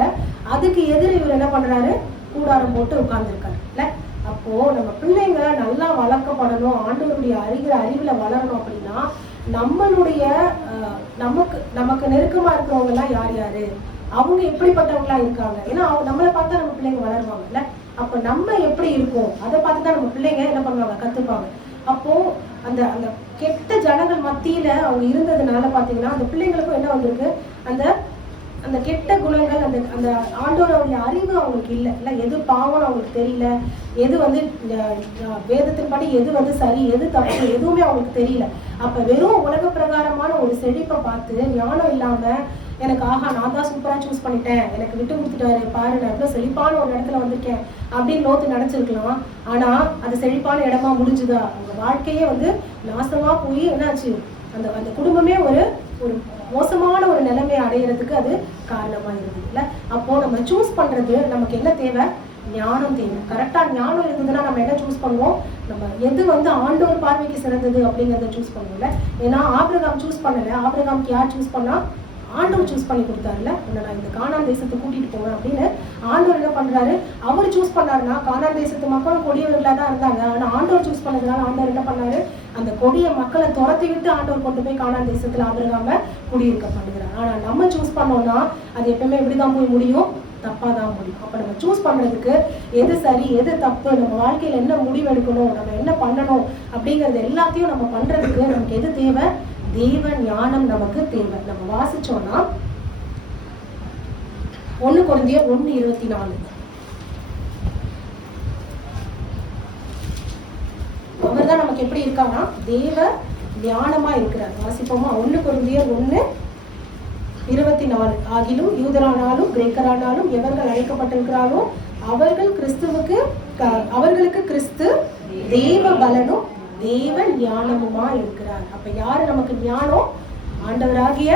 அதுக்கு எதிர இவர் என்ன பண்றாரு? கூடாரம் போட்டு உட்கார்ந்துருக்காரு இல்ல. அப்போ நம்ம பிள்ளைங்க நல்லா வளர்க்கப்படணும், ஆண்டவருடைய அறிவுல வளரணும் அப்படின்னா நம்மளுடைய நமக்கு நெருக்கமா இருக்கிறவங்க எல்லாம் யார் யாரு, அவங்க எப்படிப்பட்டவங்களா இருக்காங்க. ஏன்னா நம்மளை பார்த்தா நம்ம பிள்ளைங்க வளருவாங்கல்ல. அப்ப நம்ம எப்படி இருக்கோம் அதை பார்த்துதான் நம்ம பிள்ளைங்க என்ன பண்ணுவாங்க? கத்துப்பாங்க. அப்போ அந்த அந்த கெட்ட ஜனங்கள் மத்தியில அவங்க இருந்ததுனால பாத்தீங்கன்னா அந்த பிள்ளைங்களுக்கும் என்ன வந்திருக்கு? அந்த அந்த கெட்ட குணங்கள், அந்த அந்த ஆண்டோருடைய அறிவு அவங்களுக்கு இல்லை. எது பாவம்னு அவங்களுக்கு தெரியல, எது வந்து வேதத்தின்படி எது சரி எது தப்பு எதுவுமே அவங்களுக்கு தெரியல. அப்ப வெறும் உலக பிரகாரமான ஒரு செழிப்பை பார்த்து ஞானம் இல்லாம எனக்கு ஆஹா நான் தான் சூப்பரா சூஸ் பண்ணிட்டேன், எனக்கு விட்டு கொடுத்துட்டாரு பாரு, நான் எவ்வளவு செழிப்பான ஒரு இடத்துல வந்திருக்கேன் அப்படின்னு லோத்து நினைச்சிருக்கலாம். ஆனா அது செழிப்பான இடமா முடிஞ்சுதா? அவங்க வாழ்க்கையே வந்து நாசமா போய் என்னாச்சு? அந்த அந்த குடும்பமே ஒரு ஒரு மோசமான ஒரு நிலைமையை அடையிறதுக்கு அது காரணமா இருந்ததுல. அப்போ நம்ம சூஸ் பண்றது நமக்கு என்ன தேவை? ஞானம் தேவை. கரெக்டா ஞானம் இருந்ததுன்னா நம்ம என்ன சூஸ் பண்ணுவோம்? நம்ம எது வந்து ஆண்டவர் பார்வைக்கு சிறந்தது அப்படிங்கிறத சூஸ் பண்ணுவோம்ல. ஏன்னா ஆபிரகாம் சூஸ் பண்ணல. ஆபிரகாம்க்கு யார் சூஸ் பண்ணா? ஆண்டவர் சூஸ் பண்ணி கொடுத்தாருல. நான் இந்த கானான் தேசத்தை கூட்டிட்டு போவேன் அப்படின்னு ஆண்டவர் என்ன பண்றாரு? அவர் சூஸ் பண்ணாருன்னா கானான் தேசத்து மக்களும் கொடியவர்களா தான் இருந்தாங்க. ஆனா ஆண்டவர் சூஸ் பண்ணதுனால ஆண்டவர் என்ன பண்ணாரு? அந்த கொடிய மக்களை துரத்தி விட்டு ஆண்டவர் கொண்டு போய் கானான் தேசத்துல ஆபிரகாம குடியிருக்க பண்ணுகிறார். ஆனா நம்ம சூஸ் பண்ணோம்னா அது எப்பவுமே எப்படிதான் போய் முடியும்? தப்பாதான் முடியும். அப்ப நம்ம சூஸ் பண்றதுக்கு எது சரி எது தப்பு, நம்ம வாழ்க்கையில என்ன முடிவு எடுக்கணும், நம்ம என்ன பண்ணணும் அப்படிங்கறது எல்லாத்தையும் நம்ம பண்றதுக்கு நமக்கு எது தேவை? தேவ ஞானம் நமக்கு தேவை. நம்ம வாசிச்சோம்னா 1 கொரிந்தியர் 1:24 அவர்தான் நமக்கு எப்படி இருக்காங்கன்னா தேவ ஞானமா இருக்கிறார். வாசிப்போமா? 1 கொரிந்தியர் 1:24 ஆகிலும் யூதரானாலும் கிரேக்கரானாலும் எவர்கள் அழைக்கப்பட்டிருக்கிறாரோ அவர்களுக்கு கிறிஸ்து தேவ பலனும் தேவ ஞானமுமா இருக்கிறார். அப்ப யாரு நமக்கு ஞானம்? ஆண்டவராகிய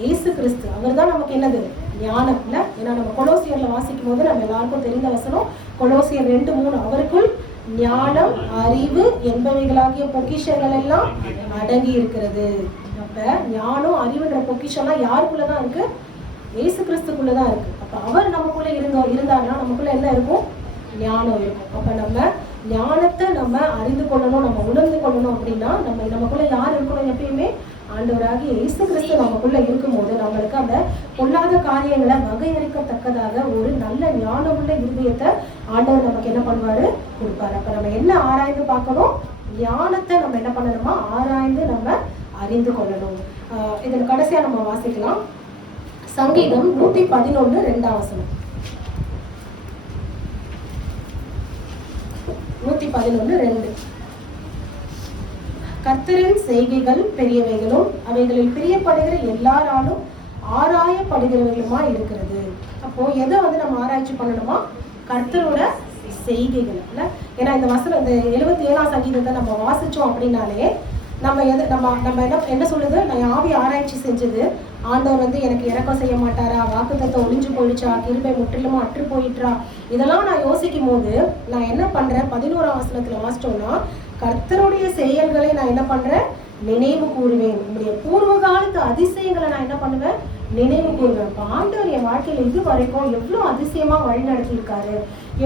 இயேசு கிறிஸ்து. அவர் தான் நமக்கு என்னது? ஞானம் இல்ல. ஏன்னா நம்ம கொலோசியர்ல வாசிக்கும் போது நம்ம எல்லாருக்கும் தெரிந்த வசனம் கொலோசியர் 2:3 அவருக்குள் ஞானம் அறிவு என்பவைகளாகிய பொக்கிஷங்கள் எல்லாம் அடங்கி இருக்கிறது. அப்ப ஞானம் அறிவுன்ற பொக்கிஷம்லாம் யாருக்குள்ளதான் இருக்கு? இயேசு கிறிஸ்துக்குள்ளதான் இருக்கு. அப்ப அவர் நமக்குள்ள இருந்தாருன்னா நமக்குள்ள என்ன இருக்கும்? ஞானம் இருக்கும். அப்ப நம்ம ஞானத்தை நம்ம அறிந்து கொள்ளணும், நம்ம உணர்ந்து கொள்ளணும் அப்படின்னா நமக்குள்ள யார் இருக்கணும்? எப்பயுமே ஆண்டவராகிய இயேசு கிறிஸ்து நமக்குள்ள இருக்கும்போது நம்மளுக்கு அந்த பொல்லாத காரியங்களை வகையறுக்கத்தக்கதாக ஒரு நல்ல ஞானமுள்ள இருதயத்தை ஆண்டவர் நமக்கு என்ன பண்ணுவாரு? கொடுப்பாரு. அப்ப நம்ம என்ன ஆராய்ந்து பார்க்கணும்? ஞானத்தை நம்ம என்ன பண்ணணுமா? ஆராய்ந்து நம்ம அறிந்து கொள்ளணும். இதுல கடைசியா நம்ம வாசிக்கலாம் சங்கீதம் 111:2 111:2 கர்த்தரின் செய்கைகள் பெரியவைகளும் அவைகளில் பிரியப்படுகிற எல்லாராலும் ஆராயப்படுகிறவர்களுமா இருக்கிறது. அப்போ எதை வந்து நம்ம ஆராய்ச்சி பண்ணணுமா? கர்த்தரோட செய்கைகள் இல்ல. ஏன்னா இந்த வசனம் இந்த 77ஆம் சங்கீதத்தை நம்ம வாசிச்சோம் அப்படின்னாலே நம்ம என்ன சொல்லுது? நான் ஆவி ஆராய்ச்சி செஞ்சது ஆண்டவர் வந்து எனக்கு இறக்கம் செய்ய மாட்டாரா, வாக்குத்தத்தை ஒளிஞ்சு போயிடுச்சா, கிருபை முற்றிலுமா அற்று போயிட்டா, இதெல்லாம் நான் யோசிக்கும் போது நான் என்ன பண்றேன்? 11ஆம் வசனத்துல வாசிச்சோம்னா கர்த்தருடைய செயல்களை நான் என்ன பண்றேன்? நினைவு கூறுவேன். நம்முடைய பூர்வ காலத்து அதிசயங்களை நான் என்ன பண்ணுவேன்? நினைவு கூறுவேன். ஆண்டவர் என் வாழ்க்கையில இது வரைக்கும் எவ்வளவு அதிசயமா வழி நடத்தியிருக்காரு,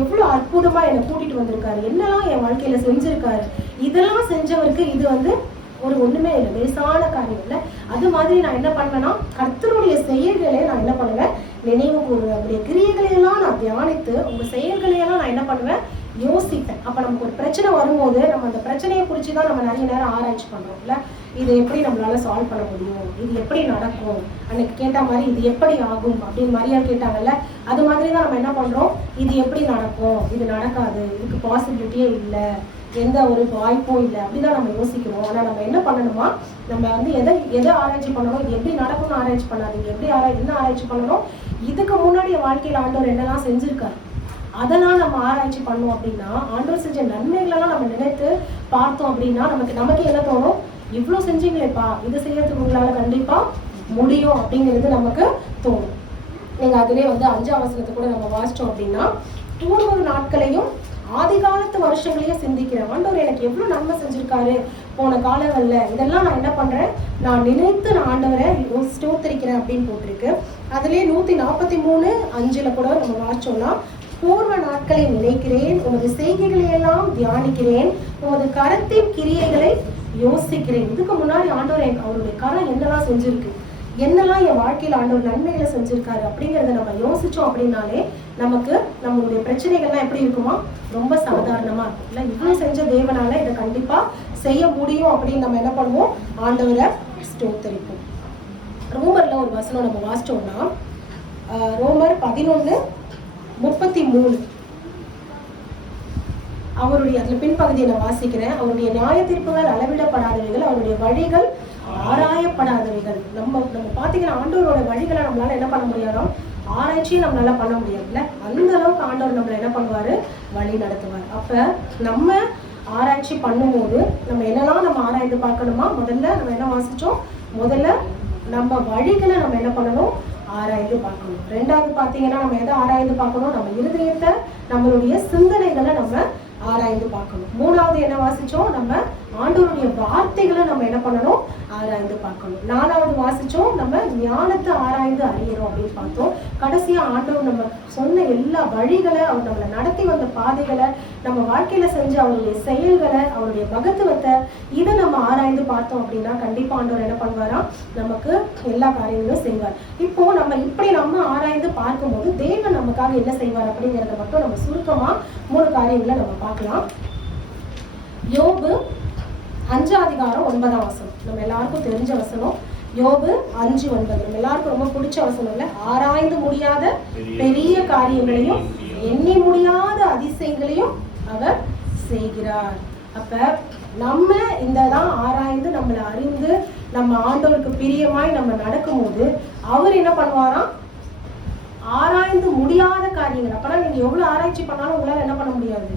எவ்வளவு அற்புதமா என்னை கூட்டிட்டு வந்திருக்காரு, என்னெல்லாம் என் வாழ்க்கையில செஞ்சிருக்காரு. இதெல்லாம் செஞ்சவருக்கு இது வந்து ஒண்ணுமே இல்லை, லேசான காரியம் இல்லை. அது மாதிரி நான் என்ன பண்ணேன்னா கர்த்தருடைய செயல்களை நான் என்ன பண்ணுவேன்? நினைவு கூறுவேன். அவருடைய கிரியைகளையெல்லாம் நான் தியானித்து உங்க செயல்களையெல்லாம் நான் என்ன பண்ணுவேன்? யோசிப்பேன். அப்போ நமக்கு ஒரு பிரச்சனை வரும்போது நம்ம அந்த பிரச்சனையை குறித்து தான் நம்ம நிறைய நேரம் ஆராய்ச்சி பண்ணுறோம் இல்லை, இதை எப்படி நம்மளால சால்வ் பண்ண முடியும், இது எப்படி நடக்கும், அன்னைக்கு கேட்ட மாதிரி இது எப்படி ஆகும் அப்படின்னு மரியாதை கேட்டாங்கல்ல, அது மாதிரி தான் நம்ம என்ன பண்ணுறோம், இது எப்படி நடக்கும், இது நடக்காது, இதுக்கு பாசிபிலிட்டியே இல்லை, எந்த ஒரு வாய்ப்பும் இல்லை அப்படிதான் நம்ம யோசிக்கிறோம். ஆனால் நம்ம என்ன பண்ணணுமா, நம்ம வந்து எதை ஆராய்ச்சி பண்ணணும், இது எப்படி நடக்கும்னு ஆராய்ச்சி பண்ணாதீங்க, எப்படி என்ன ஆராய்ச்சி பண்ணணும், இதுக்கு முன்னாடி வாழ்க்கையில் ஆண்டவர் என்னெல்லாம் செஞ்சிருக்காரு அதெல்லாம் நம்ம ஆராய்ச்சி பண்ணோம் அப்படின்னா, ஆண்டவர் செஞ்ச நன்மைகளெல்லாம் நம்ம நினைத்து பார்த்தோம் அப்படின்னா நமக்கு என்ன தோணும், இவ்வளோ செஞ்சீங்களேப்பா, இது செய்யறதுக்கு உங்களால் கண்டிப்பாக முடியும் அப்படிங்கிறது நமக்கு தோணும். நீங்கள் அதிலே வந்து 5ஆம் வசனத்தை கூட நம்ம வாசித்தோம் அப்படின்னா, பூர்வ நாட்களையும் ஆதி காலத்து வருஷங்களையும் சிந்திக்கிறேன், ஆண்டவர் எனக்கு எவ்வளோ நன்மை செஞ்சுருக்காரு போன காலங்களில், இதெல்லாம் நான் என்ன பண்ணுறேன், நான் நினைத்து நான் ஆண்டவரை ஸ்தோத்திரிக்கிறேன் அப்படின்னு போட்டிருக்கு. அதுலேயே 143:5 கூட நம்ம வாசிச்சோம்னா, பூர்வ நாட்களை நினைக்கிறேன், உமது செய்கைகளை எல்லாம் தியானிக்கிறேன், உமது கரத்தின் கிரியைகளை யோசிக்கிறேன். இதுக்கு முன்னாடி ஆண்டவர் அவருடைய கரம் என்னெல்லாம் செஞ்சிருக்கு, என்னெல்லாம் என் வாழ்க்கையில் ஆண்டவர் நன்மைகளை செஞ்சிருக்காரு அப்படிங்கிறத நம்ம யோசிச்சோம் அப்படின்னாலே நமக்கு நம்மளுடைய பிரச்சனைகள்லாம் எப்படி இருக்குமா, ரொம்ப சாதாரணமா இருக்கும். இல்லை, இவ்வளோ செஞ்ச தேவனால இதை கண்டிப்பா செய்ய முடியும் அப்படின்னு நம்ம என்ன பண்ணுவோம், ஆண்டவரை ஸ்தோத்தரிப்போம். ரோமர்ல ஒரு வசனம் நம்ம வாசிச்சோம்னா, ரோமர் 11:33 அவருடைய அதுல பின்பகுதியை நான் வாசிக்கிறேன். அவருடைய நியாய தீர்ப்புகள் அளவிடப்படாதவைகள், அவருடைய வழிகள் ஆராயப்படாதவைகள். நம்ம பாத்தீங்கன்னா ஆண்டவரோட வழிகளை நம்மளால என்ன பண்ண முடியாதோ ஆராய்ச்சியும் நம்மளால பண்ண முடியாதுல்ல, அந்த அளவுக்கு ஆண்டவர் நம்மளை என்ன பண்ணுவாரு, வழி நடத்துவார். அப்ப நம்ம ஆராய்ச்சி பண்ணும்போது நம்ம என்னெல்லாம் நம்ம ஆராய்ந்து பார்க்கணுமா, முதல்ல நம்ம என்ன வாசிச்சோம், முதல்ல நம்ம வழிகளை நம்ம என்ன பண்ணணும், ஆராய்ந்து பார்க்கணும். ரெண்டாவது பாத்தீங்கன்னா நம்ம எதை ஆராய்ந்து பார்க்கணும், நம்ம இருதயத்தை, நம்மளுடைய சிந்தனைகளை நம்ம ஆராய்ந்து பார்க்கணும். மூணாவது என்ன வாசிச்சோம், நம்ம ஆண்டவருடைய வார்த்தைகளை நம்ம என்ன பண்ணணும், ஆராய்ந்து பார்க்கணும். நாலாவது வாசிச்சோம், நம்ம ஞானத்தை ஆராய்ந்து அறியணும் அப்படின்னு பார்த்தோம். கடைசியா ஆண்டவர் நம்ம சொன்ன எல்லா வழிகளை, அவர் நம்மளை நடத்தி வந்த பாதைகளை, நம்ம வாழ்க்கையில செஞ்ச அவருடைய செயல்களை, அவருடைய மகத்துவத்தை, இதை நம்ம ஆராய்ந்து பார்த்தோம் அப்படின்னா கண்டிப்பா ஆண்டவர் என்ன பண்ணுவாராம், நமக்கு எல்லா காரியங்களும் செய்வார். இப்போ நம்ம ஆராய்ந்து பார்க்கும்போது தேவன் நமக்காக என்ன செய்வார் அப்படிங்கிறத மட்டும் நம்ம சுருக்கமா 3 காரியங்களை நம்ம பார்க்கலாம். யோபு 5ஆம் அதிகாரம் 9ஆம் வசனம் நம்ம எல்லாருக்கும் தெரிஞ்ச வசனம். யோபு 5:9 நம்ம எல்லாருக்கும் ரொம்ப பிடிச்ச வசனம் இல்லை, ஆராய்ந்து முடியாத பெரிய காரியங்களையும் எண்ணி முடியாத அதிசயங்களையும் அவர் செய்கிறார். அப்ப நம்ம இந்ததான் ஆராய்ந்து நம்மளை அறிந்து நம்ம ஆண்டவருக்கு பிரியமாய் நம்ம நடக்கும்போது அவர் என்ன பண்ணுவாராம், ஆராய்ந்து முடியாத காரியங்கள். அப்பனா நீங்க எவ்வளவு ஆராய்ச்சி பண்ணாலும் உங்களால என்ன பண்ண முடியாது,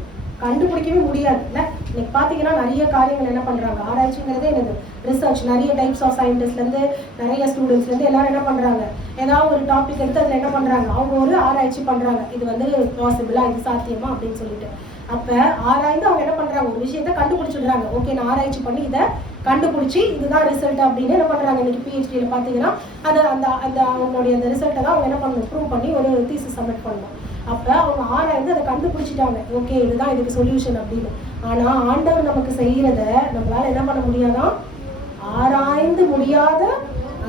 கண்டுபிடிக்கவே முடியாது. இல்லை, இன்னைக்கு பார்த்தீங்கன்னா நிறைய காரியங்கள் என்ன பண்ணுறாங்க, ஆராய்ச்சிங்கிறதே என்னது, ரிசர்ச். நிறைய டைப்ஸ் ஆஃப் சயின்டிஸ்ட்லேருந்து நிறைய ஸ்டூடெண்ட்ஸ்லேருந்து எல்லாரும் என்ன பண்ணுறாங்க, ஏதாவது ஒரு டாபிக் எடுத்து அதில் என்ன பண்ணுறாங்க, அவங்க ஒரு ஆராய்ச்சி பண்ணுறாங்க, இது வந்து பாசிபிளா, இது சாத்தியமா அப்படின்னு சொல்லிட்டு. அப்போ ஆராய்ந்து அவங்க என்ன பண்ணுறாங்க, ஒரு விஷயத்தை கண்டுபிடிச்சிடுறாங்க. ஓகே, நான் ஆராய்ச்சி பண்ணி இதை கண்டுபிடிச்சி இதுதான் ரிசல்ட் அப்படின்னு என்ன பண்ணுறாங்க. இன்னைக்கு பிஹெச்டியில் பார்த்தீங்கன்னா அது அந்த அவங்களுடைய அந்த ரிசல்ட்டை தான் அவங்க என்ன பண்ணணும், ப்ரூவ் பண்ணி ஒரு தீசிஸ் சப்மிட் பண்ணணும். அப்போ அவங்க ஆராய்ந்து அதை கண்டுபிடிச்சிட்டாங்க, ஓகே இதுதான் இதுக்கு சொல்யூஷன் அப்படின்னு. ஆனால் ஆண்டவர் நமக்கு செய்கிறத நம்மளால என்ன பண்ண முடியாதான், ஆராய்ந்து முடியாத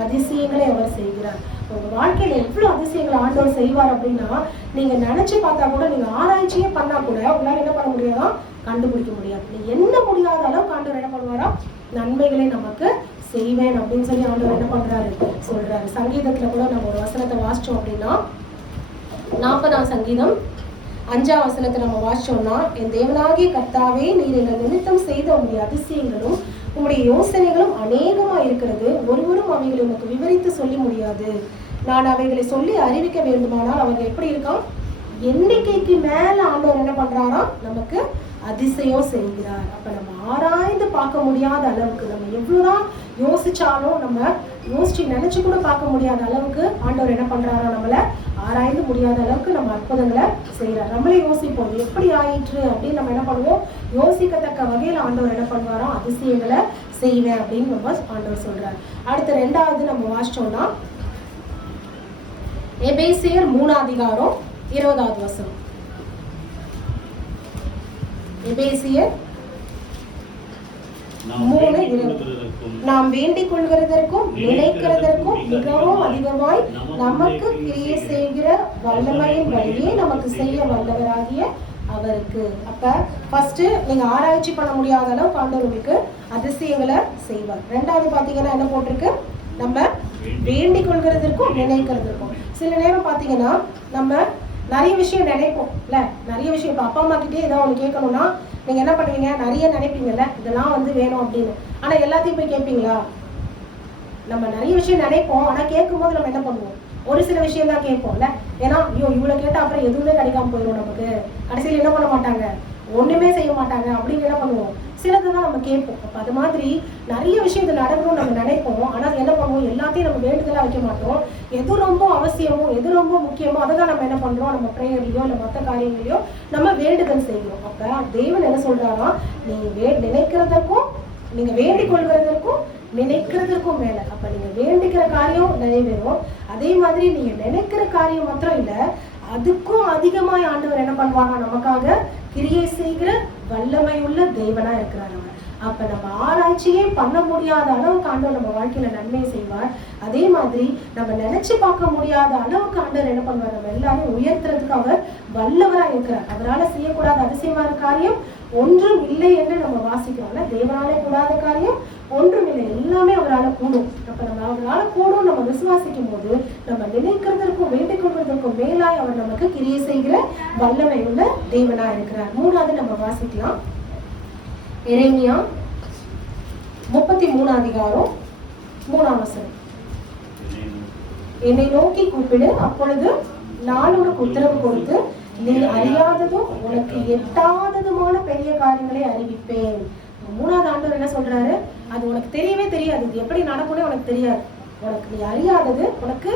அதிசயங்களை அவர் செய்கிறார். உங்கள் வாழ்க்கையில் எவ்வளோ அதிசயங்களை ஆண்டவர் செய்வார் அப்படின்னா நீங்கள் நினச்சி பார்த்தா கூட, நீங்கள் ஆராய்ச்சியே பண்ணால் கூட உங்களால் என்ன பண்ண முடியாதான், கண்டுபிடிக்க முடியாது. நீங்கள் என்ன முடியாத அளவுக்கு ஆண்டவர் என்ன பண்ணுவாரா, நன்மைகளை நமக்கு செய்வேன் அப்படின்னு சொல்லி ஆண்டவர் என்ன பண்ணுறாரு சொல்கிறாரு. சங்கீதத்தில் கூட நம்ம ஒரு வசனத்தை வாசித்தோம் அப்படின்னா, 40ஆம் சங்கீதம் 5ஆம் வசனத்தை நம்ம வாசிச்சோம்னா, என் தேவனாகிய கர்த்தாவே, நீர் எங்கள் நிமித்தம் செய்த உங்களுடைய அதிசயங்களும் உங்களுடைய யோசனைகளும் அநேகமா இருக்கிறது, ஒருவரும் அவைகளை உனக்கு விவரித்து சொல்லி முடியாது. நான் அவைகளை சொல்லி அறிவிக்க வேண்டுமானால் அவர்கள் எப்படி இருக்கான், எண்ணிக்கைக்கு மேல ஆண்டவர் என்ன பண்றாரா, நமக்கு அதிசயம் செய்கிறார். அப்ப நம்ம ஆராய்ந்து பார்க்க முடியாத அளவுக்கு, நம்ம எவ்வளவுதான் யோசிச்சாலும் நம்ம யோசிச்சு நினைச்சு கூட பார்க்க முடியாத அளவுக்கு ஆண்டவர் என்ன பண்றாரா, நம்மள ஆராய்ந்து முடியாத அளவுக்கு நம்ம அற்புதங்களை செய்யறார். நம்மளே யோசிப்போம் எப்படி ஆயிற்று அப்படின்னு நம்ம என்ன பண்ணுவோம், யோசிக்கத்தக்க வகையில் ஆண்டவர் என்ன பண்ணுவாரோ அதிசயங்களை செய்வேன் அப்படின்னு நம்ம ஆண்டவர் சொல்றார். அடுத்த 2வது நம்ம வாசிச்சோம்னா, எபேசியர் 3ஆம் அதிகாரம் 20வது வசனம். எபேசியர் 3:20 நாம் வேண்டிக் கொள்கிறதற்கும் நினைக்கிறதற்கும் மிகவும் அதிகமாய் நமக்கு கிரியை செய்கிற வல்லமையின் வழியே நமக்கு செய்ய வல்லவராகிய அவருக்கு. அப்ப ஃபர்ஸ்ட் நீங்க ஆராய்ச்சி பண்ண முடியாத அளவுக்கு ஆண்டவர் உங்களுக்கு அதிசயங்களை செய்வார். ரெண்டாவது பாத்தீங்கன்னா என்ன போட்டிருக்கு, நம்ம வேண்டிக் கொள்கிறதற்கும் நினைக்கிறதுக்கும். சில நேரம் பாத்தீங்கன்னா நம்ம நிறைய விஷயம் நினைப்போம் இல்ல, நிறைய விஷயம். இப்போ அப்பா அம்மா கிட்டே ஏதாவது ஒன்று கேட்கணும்னா நீங்க என்ன பண்ணுவீங்க, நிறைய நினைப்பீங்கல்ல, இதெல்லாம் வந்து வேணும் அப்படின்னு. ஆனா எல்லாத்தையும் போய் கேட்பீங்களா? நம்ம நிறைய விஷயம் நினைப்போம், ஆனா கேட்கும் போது நம்ம என்ன பண்ணுவோம், ஒரு சில விஷயம் தான் கேட்போம்ல. ஏன்னா ஐயோ இவ்வளவு கேட்டா அப்புறம் எதுவுமே கிடைக்காம போயிடும் நமக்கு, கடைசியில் என்ன பண்ண மாட்டாங்க, ஒண்ணுமே செய்ய மாட்டாங்க அப்படின்னு என்ன பண்ணுவோம், சிலதுதான் நம்ம கேட்போம். அப்ப அது மாதிரி நிறைய விஷயம் நடக்கணும்னு நம்ம நினைப்போம், ஆனா என்ன பண்ணுவோம், எல்லாத்தையும் நம்ம வேண்டுதலா வைக்க மாட்டோம். எது ரொம்ப அவசியமோ எது ரொம்ப முக்கியமோ அதை தான் நம்ம என்ன பண்றோம், நம்ம பிரேயர்லயோ இல்ல மற்ற காரியங்களையோ நம்ம வேண்டுதல் செய்யணும். அப்ப தேவன் என்ன சொல்றாரா, நீங்க நினைக்கிறதற்கும் நீங்க வேண்டிக் கொள்கிறதற்கும் நினைக்கிறதுக்கும் மேல. அப்ப நீங்க வேண்டிக்கிற காரியம் நிறைவேறும், அதே மாதிரி நீங்க நினைக்கிற காரியம் மாத்திரம் இல்ல, அதுக்கும் அதிகமாய் ஆண்டவர் என்ன பண்ணுவாங்க, நமக்காக கிரியை செய்கிற வல்லமை உள்ள தேவனா இருக்கிறார். அப்ப நம்ம ஆராய்ச்சியே பண்ண முடியாத அளவுக்கு ஆண்டவர் நம்ம வாழ்க்கையில நன்மை செய்வார். அதே மாதிரி நம்ம நினைச்சு பார்க்க முடியாத அளவுக்கு ஆண்டவர் என்ன பண்ணுவார், நம்ம எல்லாரும் உயர்த்துறதுக்கு அவர் வல்லவரா இருக்கிறார். அவரால் செய்யக்கூடாத அதிசயமான காரியம் ஒன்றும் இல்லை என்று நம்ம வாசிக்கிறோம்ல. தேவனாலே கூடாத காரியம் ஒன்றும் இல்லை, எல்லாமே அவரால் கூடும். அப்ப நம்ம அவரால் கூடும் நம்ம விசுவாசிக்கும் போது நம்ம நினைக்கிறதற்கும் வேண்டிக் கொள்வதற்கும் மேலாய் அவர் நமக்கு கிரியை செய்கிற வல்லமை உள்ள தேவனா இருக்கிறார். மூணாவது நம்ம வாசிக்கலாம், எரேமியா 33 அதிகாரம் 3ஆம் வசனம். என்னை நோக்கி கூப்பிடு, அப்பொழுது நான் உனக்கு உத்தரவு கொடுத்து நீ அறியாததும் உனக்கு எட்டாததுமான பெரிய காரியங்களை அறிவிப்பேன். 3வது ஆண்டவர் என்ன சொல்றாரு, அது உனக்கு தெரியவே தெரியாது, இது எப்படி நடக்கும்னே உனக்கு தெரியாது. உனக்கு நீ அறியாதது உனக்கு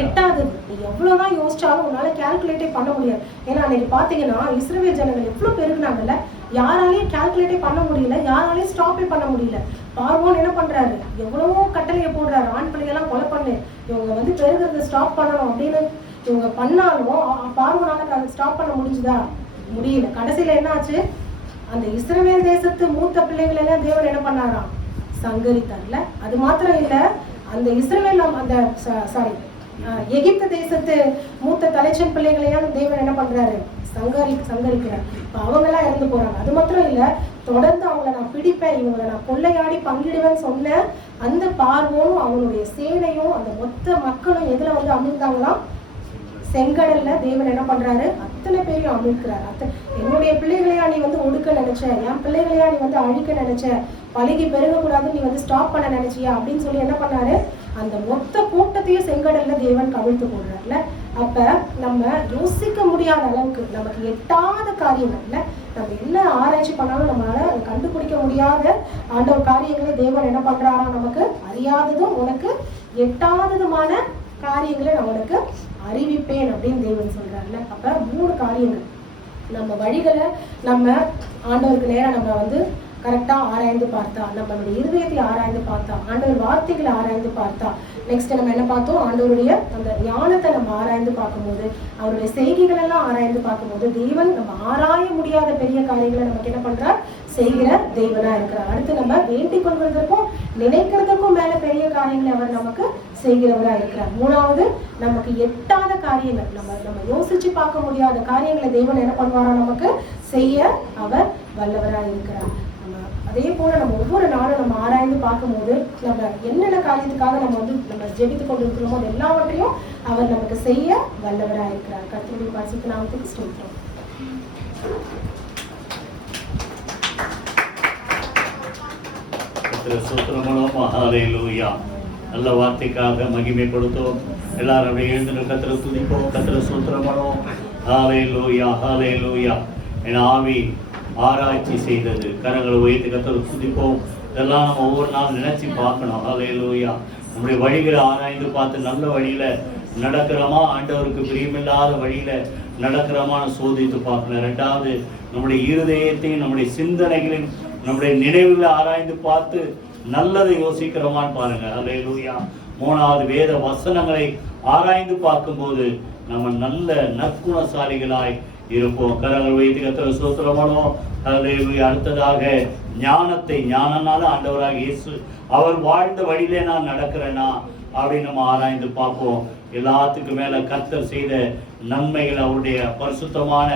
எட்டாதது. நீ எவ்வளவுதான் யோசிச்சாலும் உன்னால கால்குலேட்டே பண்ண முடியாது. ஏன்னா அன்னைக்கு பாத்தீங்கன்னா இஸ்ரவேல் ஜனங்கள் எவ்வளவு பெருகுனாங்கல்ல, யாராலையும் கால்குலேட்டே பண்ண முடியல, யாராலையும் ஸ்டாப்பே பண்ண முடியல. பார்வோன் என்ன பண்றாரு, எவ்வளவோ கட்டளையை போடுறாரு, ஆண் பிள்ளைகள்லாம் கொலை பண்ணு, இவங்க வந்து பெருகிறத ஸ்டாப் பண்ணணும் அப்படின்னு இவங்க பண்ணாலும் பார்வோனால ஸ்டாப் பண்ண முடிஞ்சுதா? முடியல. கடைசியில என்ன ஆச்சு, அந்த இஸ்ரவேல் தேசத்து மூத்த பிள்ளைகள் எல்லாம் தேவன் என்ன பண்ணாராம், சங்கரித்தார்ல. அது மாத்திரம் இல்ல, அந்த இஸ்ரவேல் அந்த எகிப்து தேசத்து மூத்த தலைச்சன் பிள்ளைகளையும் தேவன் என்ன பண்றாரு, சங்கரிக்கிறார். இப்ப அவங்க எல்லாம் இறந்து போறாங்க. அது மாத்திரம் இல்ல, தொடர்ந்து அவங்களை நான் பிடிப்பேன், இவங்களை நான் கொள்ளையாடி பங்கிடுவேன்னு சொன்ன அந்த பார்வோனும் அவனுடைய சேனையும் அந்த மொத்த மக்களும் எதுல வந்து அமிழ்ந்தாங்களாம், செங்கடல்ல. தேவன் என்ன பண்றாரு, அத்தனை பேரையும் அமிழ்க்கிறார். என்னுடைய பிள்ளைகளையா நீ வந்து ஒடுக்க நினைச்ச, என் பிள்ளைகளையா நீ வந்து அழிக்க நினைச்ச, பழகி பெருகக்கூடாதுன்னு நீ வந்து ஸ்டாப் பண்ண நினைச்சியா அப்படின்னு சொல்லி என்ன பண்ணாரு, அந்த மொத்த கூட்டத்தையும் செங்கடல்ல தேவன் கவிழ்த்து போடுறாருல. அப்ப நம்ம யோசிக்க முடியாத அளவுக்கு நமக்கு எட்டாத காரியங்கள்ல நம்ம என்ன ஆராய்ச்சி பண்ணாலும் நம்மளால கண்டுபிடிக்க முடியாத ஆண்டவர் காரியங்களை தேவன் என்ன பண்றாரா, நமக்கு அறியாததும் உனக்கு எட்டாததுமான காரியங்களை நான் உனக்கு அறிவிப்பேன் அப்படின்னு தேவன் சொல்றாருல. அப்ப 3 காரியங்கள் நம்ம வழிகளை நம்ம ஆண்டவருக்கு நேரம் நம்ம வந்து கரெக்டா ஆராய்ந்து பார்த்தா, நம்மளுடைய இருதயத்தை ஆராய்ந்து பார்த்தா, ஆண்டவர் வார்த்தைகளை ஆராய்ந்து பார்த்தா, நெக்ஸ்ட் நம்ம என்ன பார்த்தோம், ஆண்டவருடைய அந்த ஞானத்தை நம்ம ஆராய்ந்து பார்க்கும்போது, அவருடைய செய்கைகள் எல்லாம் ஆராய்ந்து பார்க்கும்போது தேவன் நம்ம ஆராய முடியாத பெரிய காரியங்களை நமக்கு என்ன பண்றார், செய்கிற தேவனா இருக்கிறார். அடுத்து நம்ம வேண்டிக் கொள்வதற்கும் நினைக்கிறதுக்கும் மேல பெரிய காரியங்களை அவர் நமக்கு செய்கிறவரா இருக்கிறார். 3வது நமக்கு எட்டாத காரியங்கள், நம்ம யோசிச்சு பார்க்க முடியாத காரியங்களை தேவன் என்ன பண்ணுவாரா, நமக்கு செய்ய அவர் வல்லவரா இருக்கிறார். அதே போல நம்ம ஒவ்வொரு நாளும் நம்ம ஆராய்ந்து பார்க்கும்போது நம்ம என்னென்ன காரியத்துக்காக நம்ம வந்து நம்ம ஜெபித்து கொண்டு இருக்கிறோமோ அது எல்லாவற்றையும் அவர் நமக்கு செய்ய வல்லவராக இருக்கிறார். கர்த்தருடைய பரிசுத்த நாமத்துக்கு ஸ்தோத்திரம். ஹல்லேலூயா. நல்ல வார்த்தைக்காக மகிமை கொடுத்தோம். எல்லாரும் எழுந்து கர்த்தரை துதிப்போம், கர்த்தரை ஸ்தோத்திரம் பண்ணுவோம். ஹல்லேலூயா, ஹல்லேலூயா. என் ஆவி ஆராய்ச்சி செய்தது. கரங்களை உயர்த்தி கர்த்தரை துதிப்போம். இதெல்லாம் நம்ம ஒவ்வொரு நாள் நினைச்சு பார்க்கணும். ஹல்லேலூயா. நம்முடைய வழிகளை ஆராய்ந்து பார்த்து நல்ல வழியில நடக்கிறோமா, ஆண்டவருக்கு பிரியமில்லாத வழியில நடக்கிறோமான்னு சோதித்து பார்க்கணும். 2வது நம்முடைய இருதயத்தையும் நம்முடைய சிந்தனைகளையும் நம்முடைய நினைவுகளை ஆராய்ந்து பார்த்து நல்லதை யோசிக்கிறோமான்னு பாருங்க. ஹல்லேலூயா. 3வது வேத வசனங்களை ஆராய்ந்து பார்க்கும்போது நம்ம நல்ல நற்குணசாலிகளாய் இருப்போம். கரங்கள் வைத்து கர்த்தரை ஸ்தோத்திரம் பண்ணுவோம். ஹல்லேலூயா. அடுத்ததாக ஞானத்தை, ஞானனால ஆண்டவராக இயேசு அவர் வாழ்ந்த வழியிலே நான் நடக்கிறேனா அப்படின்னு நம்ம ஆராய்ந்து பார்ப்போம். எல்லாத்துக்கும் மேல கர்த்தர் செய்த நன்மைகள், அவருடைய பரிசுத்தமான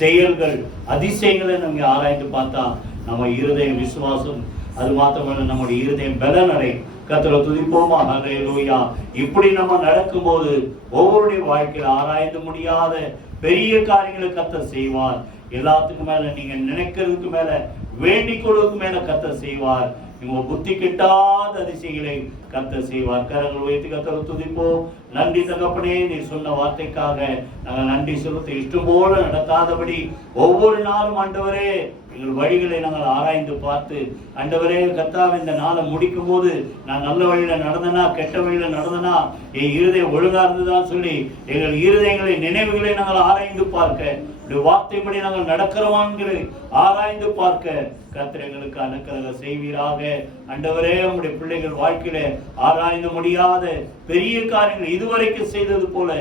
செயல்கள், அதிசயங்களை நம்ம ஆராய்ந்து பார்த்தா நம்ம இருதய விசுவாசம், அது மாத்திரமல்ல நம்முடைய இருதயம் பலனடை. கர்த்தரை துதிப்போமா. ஹல்லேலூயா. இப்படி நம்ம நடக்கும்போது ஒவ்வொருடைய வாழ்க்கையில் ஆராய்ந்து முடியாத பெரிய காரியங்களை கர்த்தர் செய்வார். எல்லாத்துக்கும் மேல நீங்க நினைக்கிறதுக்கு மேல, வேண்டிக் கொள்வதற்கு மேல கர்த்தர் செய்வார். உங்க புத்தி கிட்டாத அதிசயங்களை கர்த்தர் செய்வார். கரங்கள் உயர்த்தி கர்த்தரை துதிப்போம். நன்றி தகப்பனே, நீ சொன்ன வார்த்தைக்காக நாங்கள் நன்றி செலுத்த இஷ்டம் போல நடத்தாதபடி ஒவ்வொரு நாளும் ஆண்டவரே எங்கள் வழிகளை நாங்கள் ஆராய்ந்து பார்த்து, ஆண்டவரே கர்த்தாவே இந்த நாளை முடிக்கும் போது நான் நல்ல வழியில நடந்தனா கெட்ட வழியில நடந்தனா, என் இருதயம் ஒழுங்கா இருந்துதான் சொல்லி எங்கள் இருதயங்களை நினைவுகளை நாங்கள் ஆராய்ந்து பார்க்க, வார்த்தைப்படி நாங்கள் நடக்கிறவான்களை ஆராய்ந்து பார்க்க கர்த்தர் எங்களுக்கு அனுக்கிரக செய்வீராக. ஆண்டவரே, உம்முடைய பிள்ளைகள் வாழ்க்கையில ஆராய்ந்து முடியாத பெரிய காரியங்கள் இதுவரைக்கும் செய்தது போல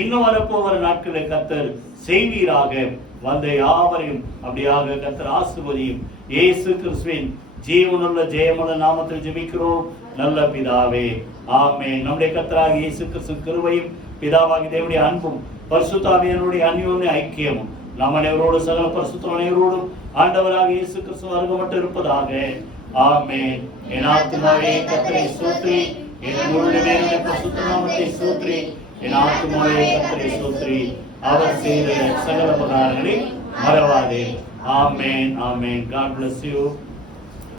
இன்னும் வரப்போகிற நாட்களை கர்த்தர் செய்வீராக. வந்த யாவரையும் அப்படியாக கர்த்தர் ஆசீர்வதியும். இயேசு கிறிஸ்துவின் ஜீவனுள்ள ஜெயமுள்ள நாமத்தில் ஜெபிக்கிறோம் நல்ல பிதாவே, ஆமென். நம்முடைய கர்த்தராகிய இயேசு கிறிஸ்து கிருபையும் பிதாவாகிய தேவனுடைய அன்பும் பரிசுத்த ஆவியானவருடைய அந்யோன்ய ஐக்கியமும் நாம் அனைவரோடு சகல பரிசுத்த அனைவரோடும் ஆண்டவராகிய இயேசு கிறிஸ்து வருகமட்டு இருப்பதாக. ஆமென். என் ஆத்துமாவே கர்த்தரை ஸ்தோத்திரி, என் முழுமே பரிசுத்த நாமத்தை ஸ்தோத்திரி. என் ஆத்துமாவே கர்த்தரை ஸ்தோத்திரி, அவர் செய்த சகல உபகாரங்களை மறவாதே. ஆமென். ஆமென். God bless you.